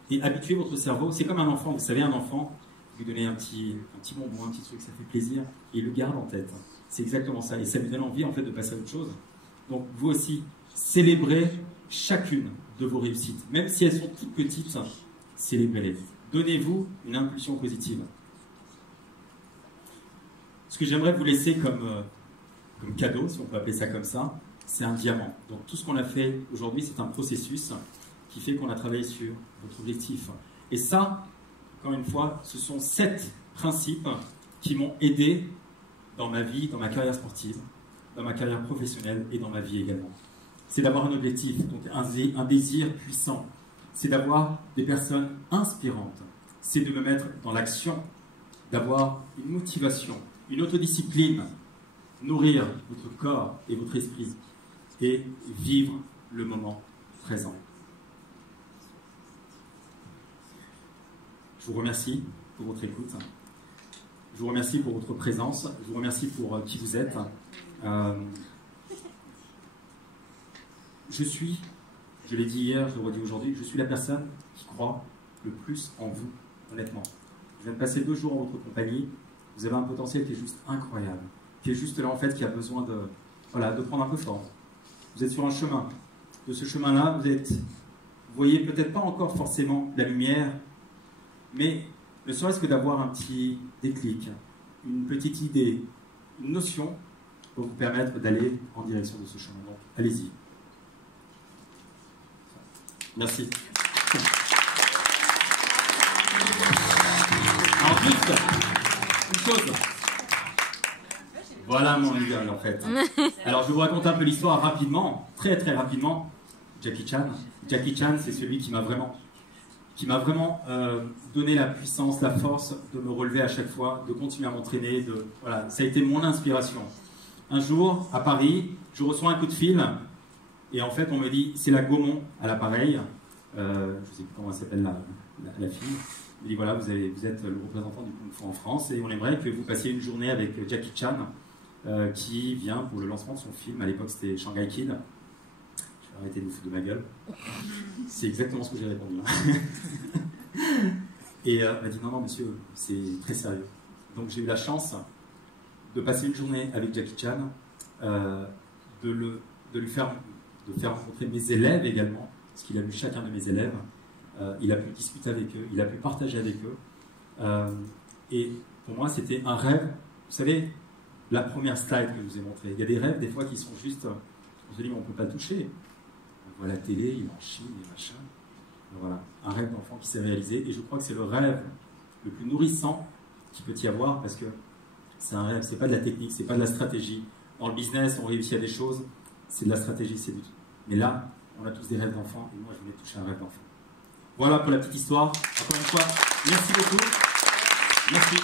Et habituez votre cerveau. C'est comme un enfant. Vous savez, un enfant, vous lui donnez un petit bonbon, un petit truc, ça fait plaisir, et il le garde en tête. C'est exactement ça. Et ça lui donne envie, en fait, de passer à autre chose. Donc, vous aussi, célébrez chacune de vos réussites. Même si elles sont toutes petites, célébrez-les. Donnez-vous une impulsion positive. Ce que j'aimerais vous laisser comme cadeau, si on peut appeler ça comme ça, c'est un diamant. Donc, tout ce qu'on a fait aujourd'hui, c'est un processus qui fait qu'on a travaillé sur votre objectif. Et ça, encore une fois, ce sont 7 principes qui m'ont aidé dans ma vie, dans ma carrière sportive, dans ma carrière professionnelle et dans ma vie également. C'est d'avoir un objectif, donc un désir puissant. C'est d'avoir des personnes inspirantes. C'est de me mettre dans l'action, d'avoir une motivation, une autodiscipline, nourrir votre corps et votre esprit et vivre le moment présent. Je vous remercie pour votre écoute. Je vous remercie pour votre présence. Je vous remercie pour qui vous êtes. Je l'ai dit hier, je le redis aujourd'hui, je suis la personne qui croit le plus en vous, honnêtement. Je viens de passer 2 jours en votre compagnie. Vous avez un potentiel qui est juste incroyable, qui est juste là en fait, qui a besoin de prendre un peu forme. Vous êtes sur un chemin. De ce chemin-là, vous voyez peut-être pas encore forcément la lumière, mais ne serait-ce que d'avoir un petit déclic, une petite idée, une notion pour vous permettre d'aller en direction de ce chemin. Donc, allez-y. Merci. En plus, une chose. Voilà mon idole en fait. Alors je vais vous raconter un peu l'histoire rapidement, très très rapidement. Jackie Chan. Jackie Chan, c'est celui qui m'a vraiment donné la puissance, la force de me relever à chaque fois, de continuer à m'entraîner. Voilà, ça a été mon inspiration. Un jour, à Paris, je reçois un coup de fil et en fait on me dit, c'est la Gaumont à l'appareil. Je ne sais plus comment elle s'appelle la fille. Il dit voilà, vous êtes le représentant du Kung Fu en France et on aimerait que vous passiez une journée avec Jackie Chan qui vient pour le lancement de son film. À l'époque c'était Shanghai Kid. Je vais arrêter de vous foutre de ma gueule. C'est exactement ce que j'ai répondu. Et elle m'a dit non monsieur, c'est très sérieux. Donc j'ai eu la chance de passer une journée avec Jackie Chan, de faire rencontrer mes élèves également, parce qu'il a vu chacun de mes élèves. Il a pu discuter avec eux, il a pu partager avec eux. Et pour moi, c'était un rêve. Vous savez, la première slide que je vous ai montrée, il y a des rêves, des fois, qui sont juste... On se dit, mais on ne peut pas le toucher. On voit la télé, il en chie, et machin. Voilà, un rêve d'enfant qui s'est réalisé. Et je crois que c'est le rêve le plus nourrissant qu'il peut y avoir, parce que c'est un rêve, c'est pas de la technique, c'est pas de la stratégie. Dans le business, on réussit à des choses, c'est de la stratégie, c'est du tout. Mais là, on a tous des rêves d'enfants, et moi, je voulais toucher un rêve d'enfant. Voilà pour la petite histoire. Encore une fois, merci beaucoup. Merci.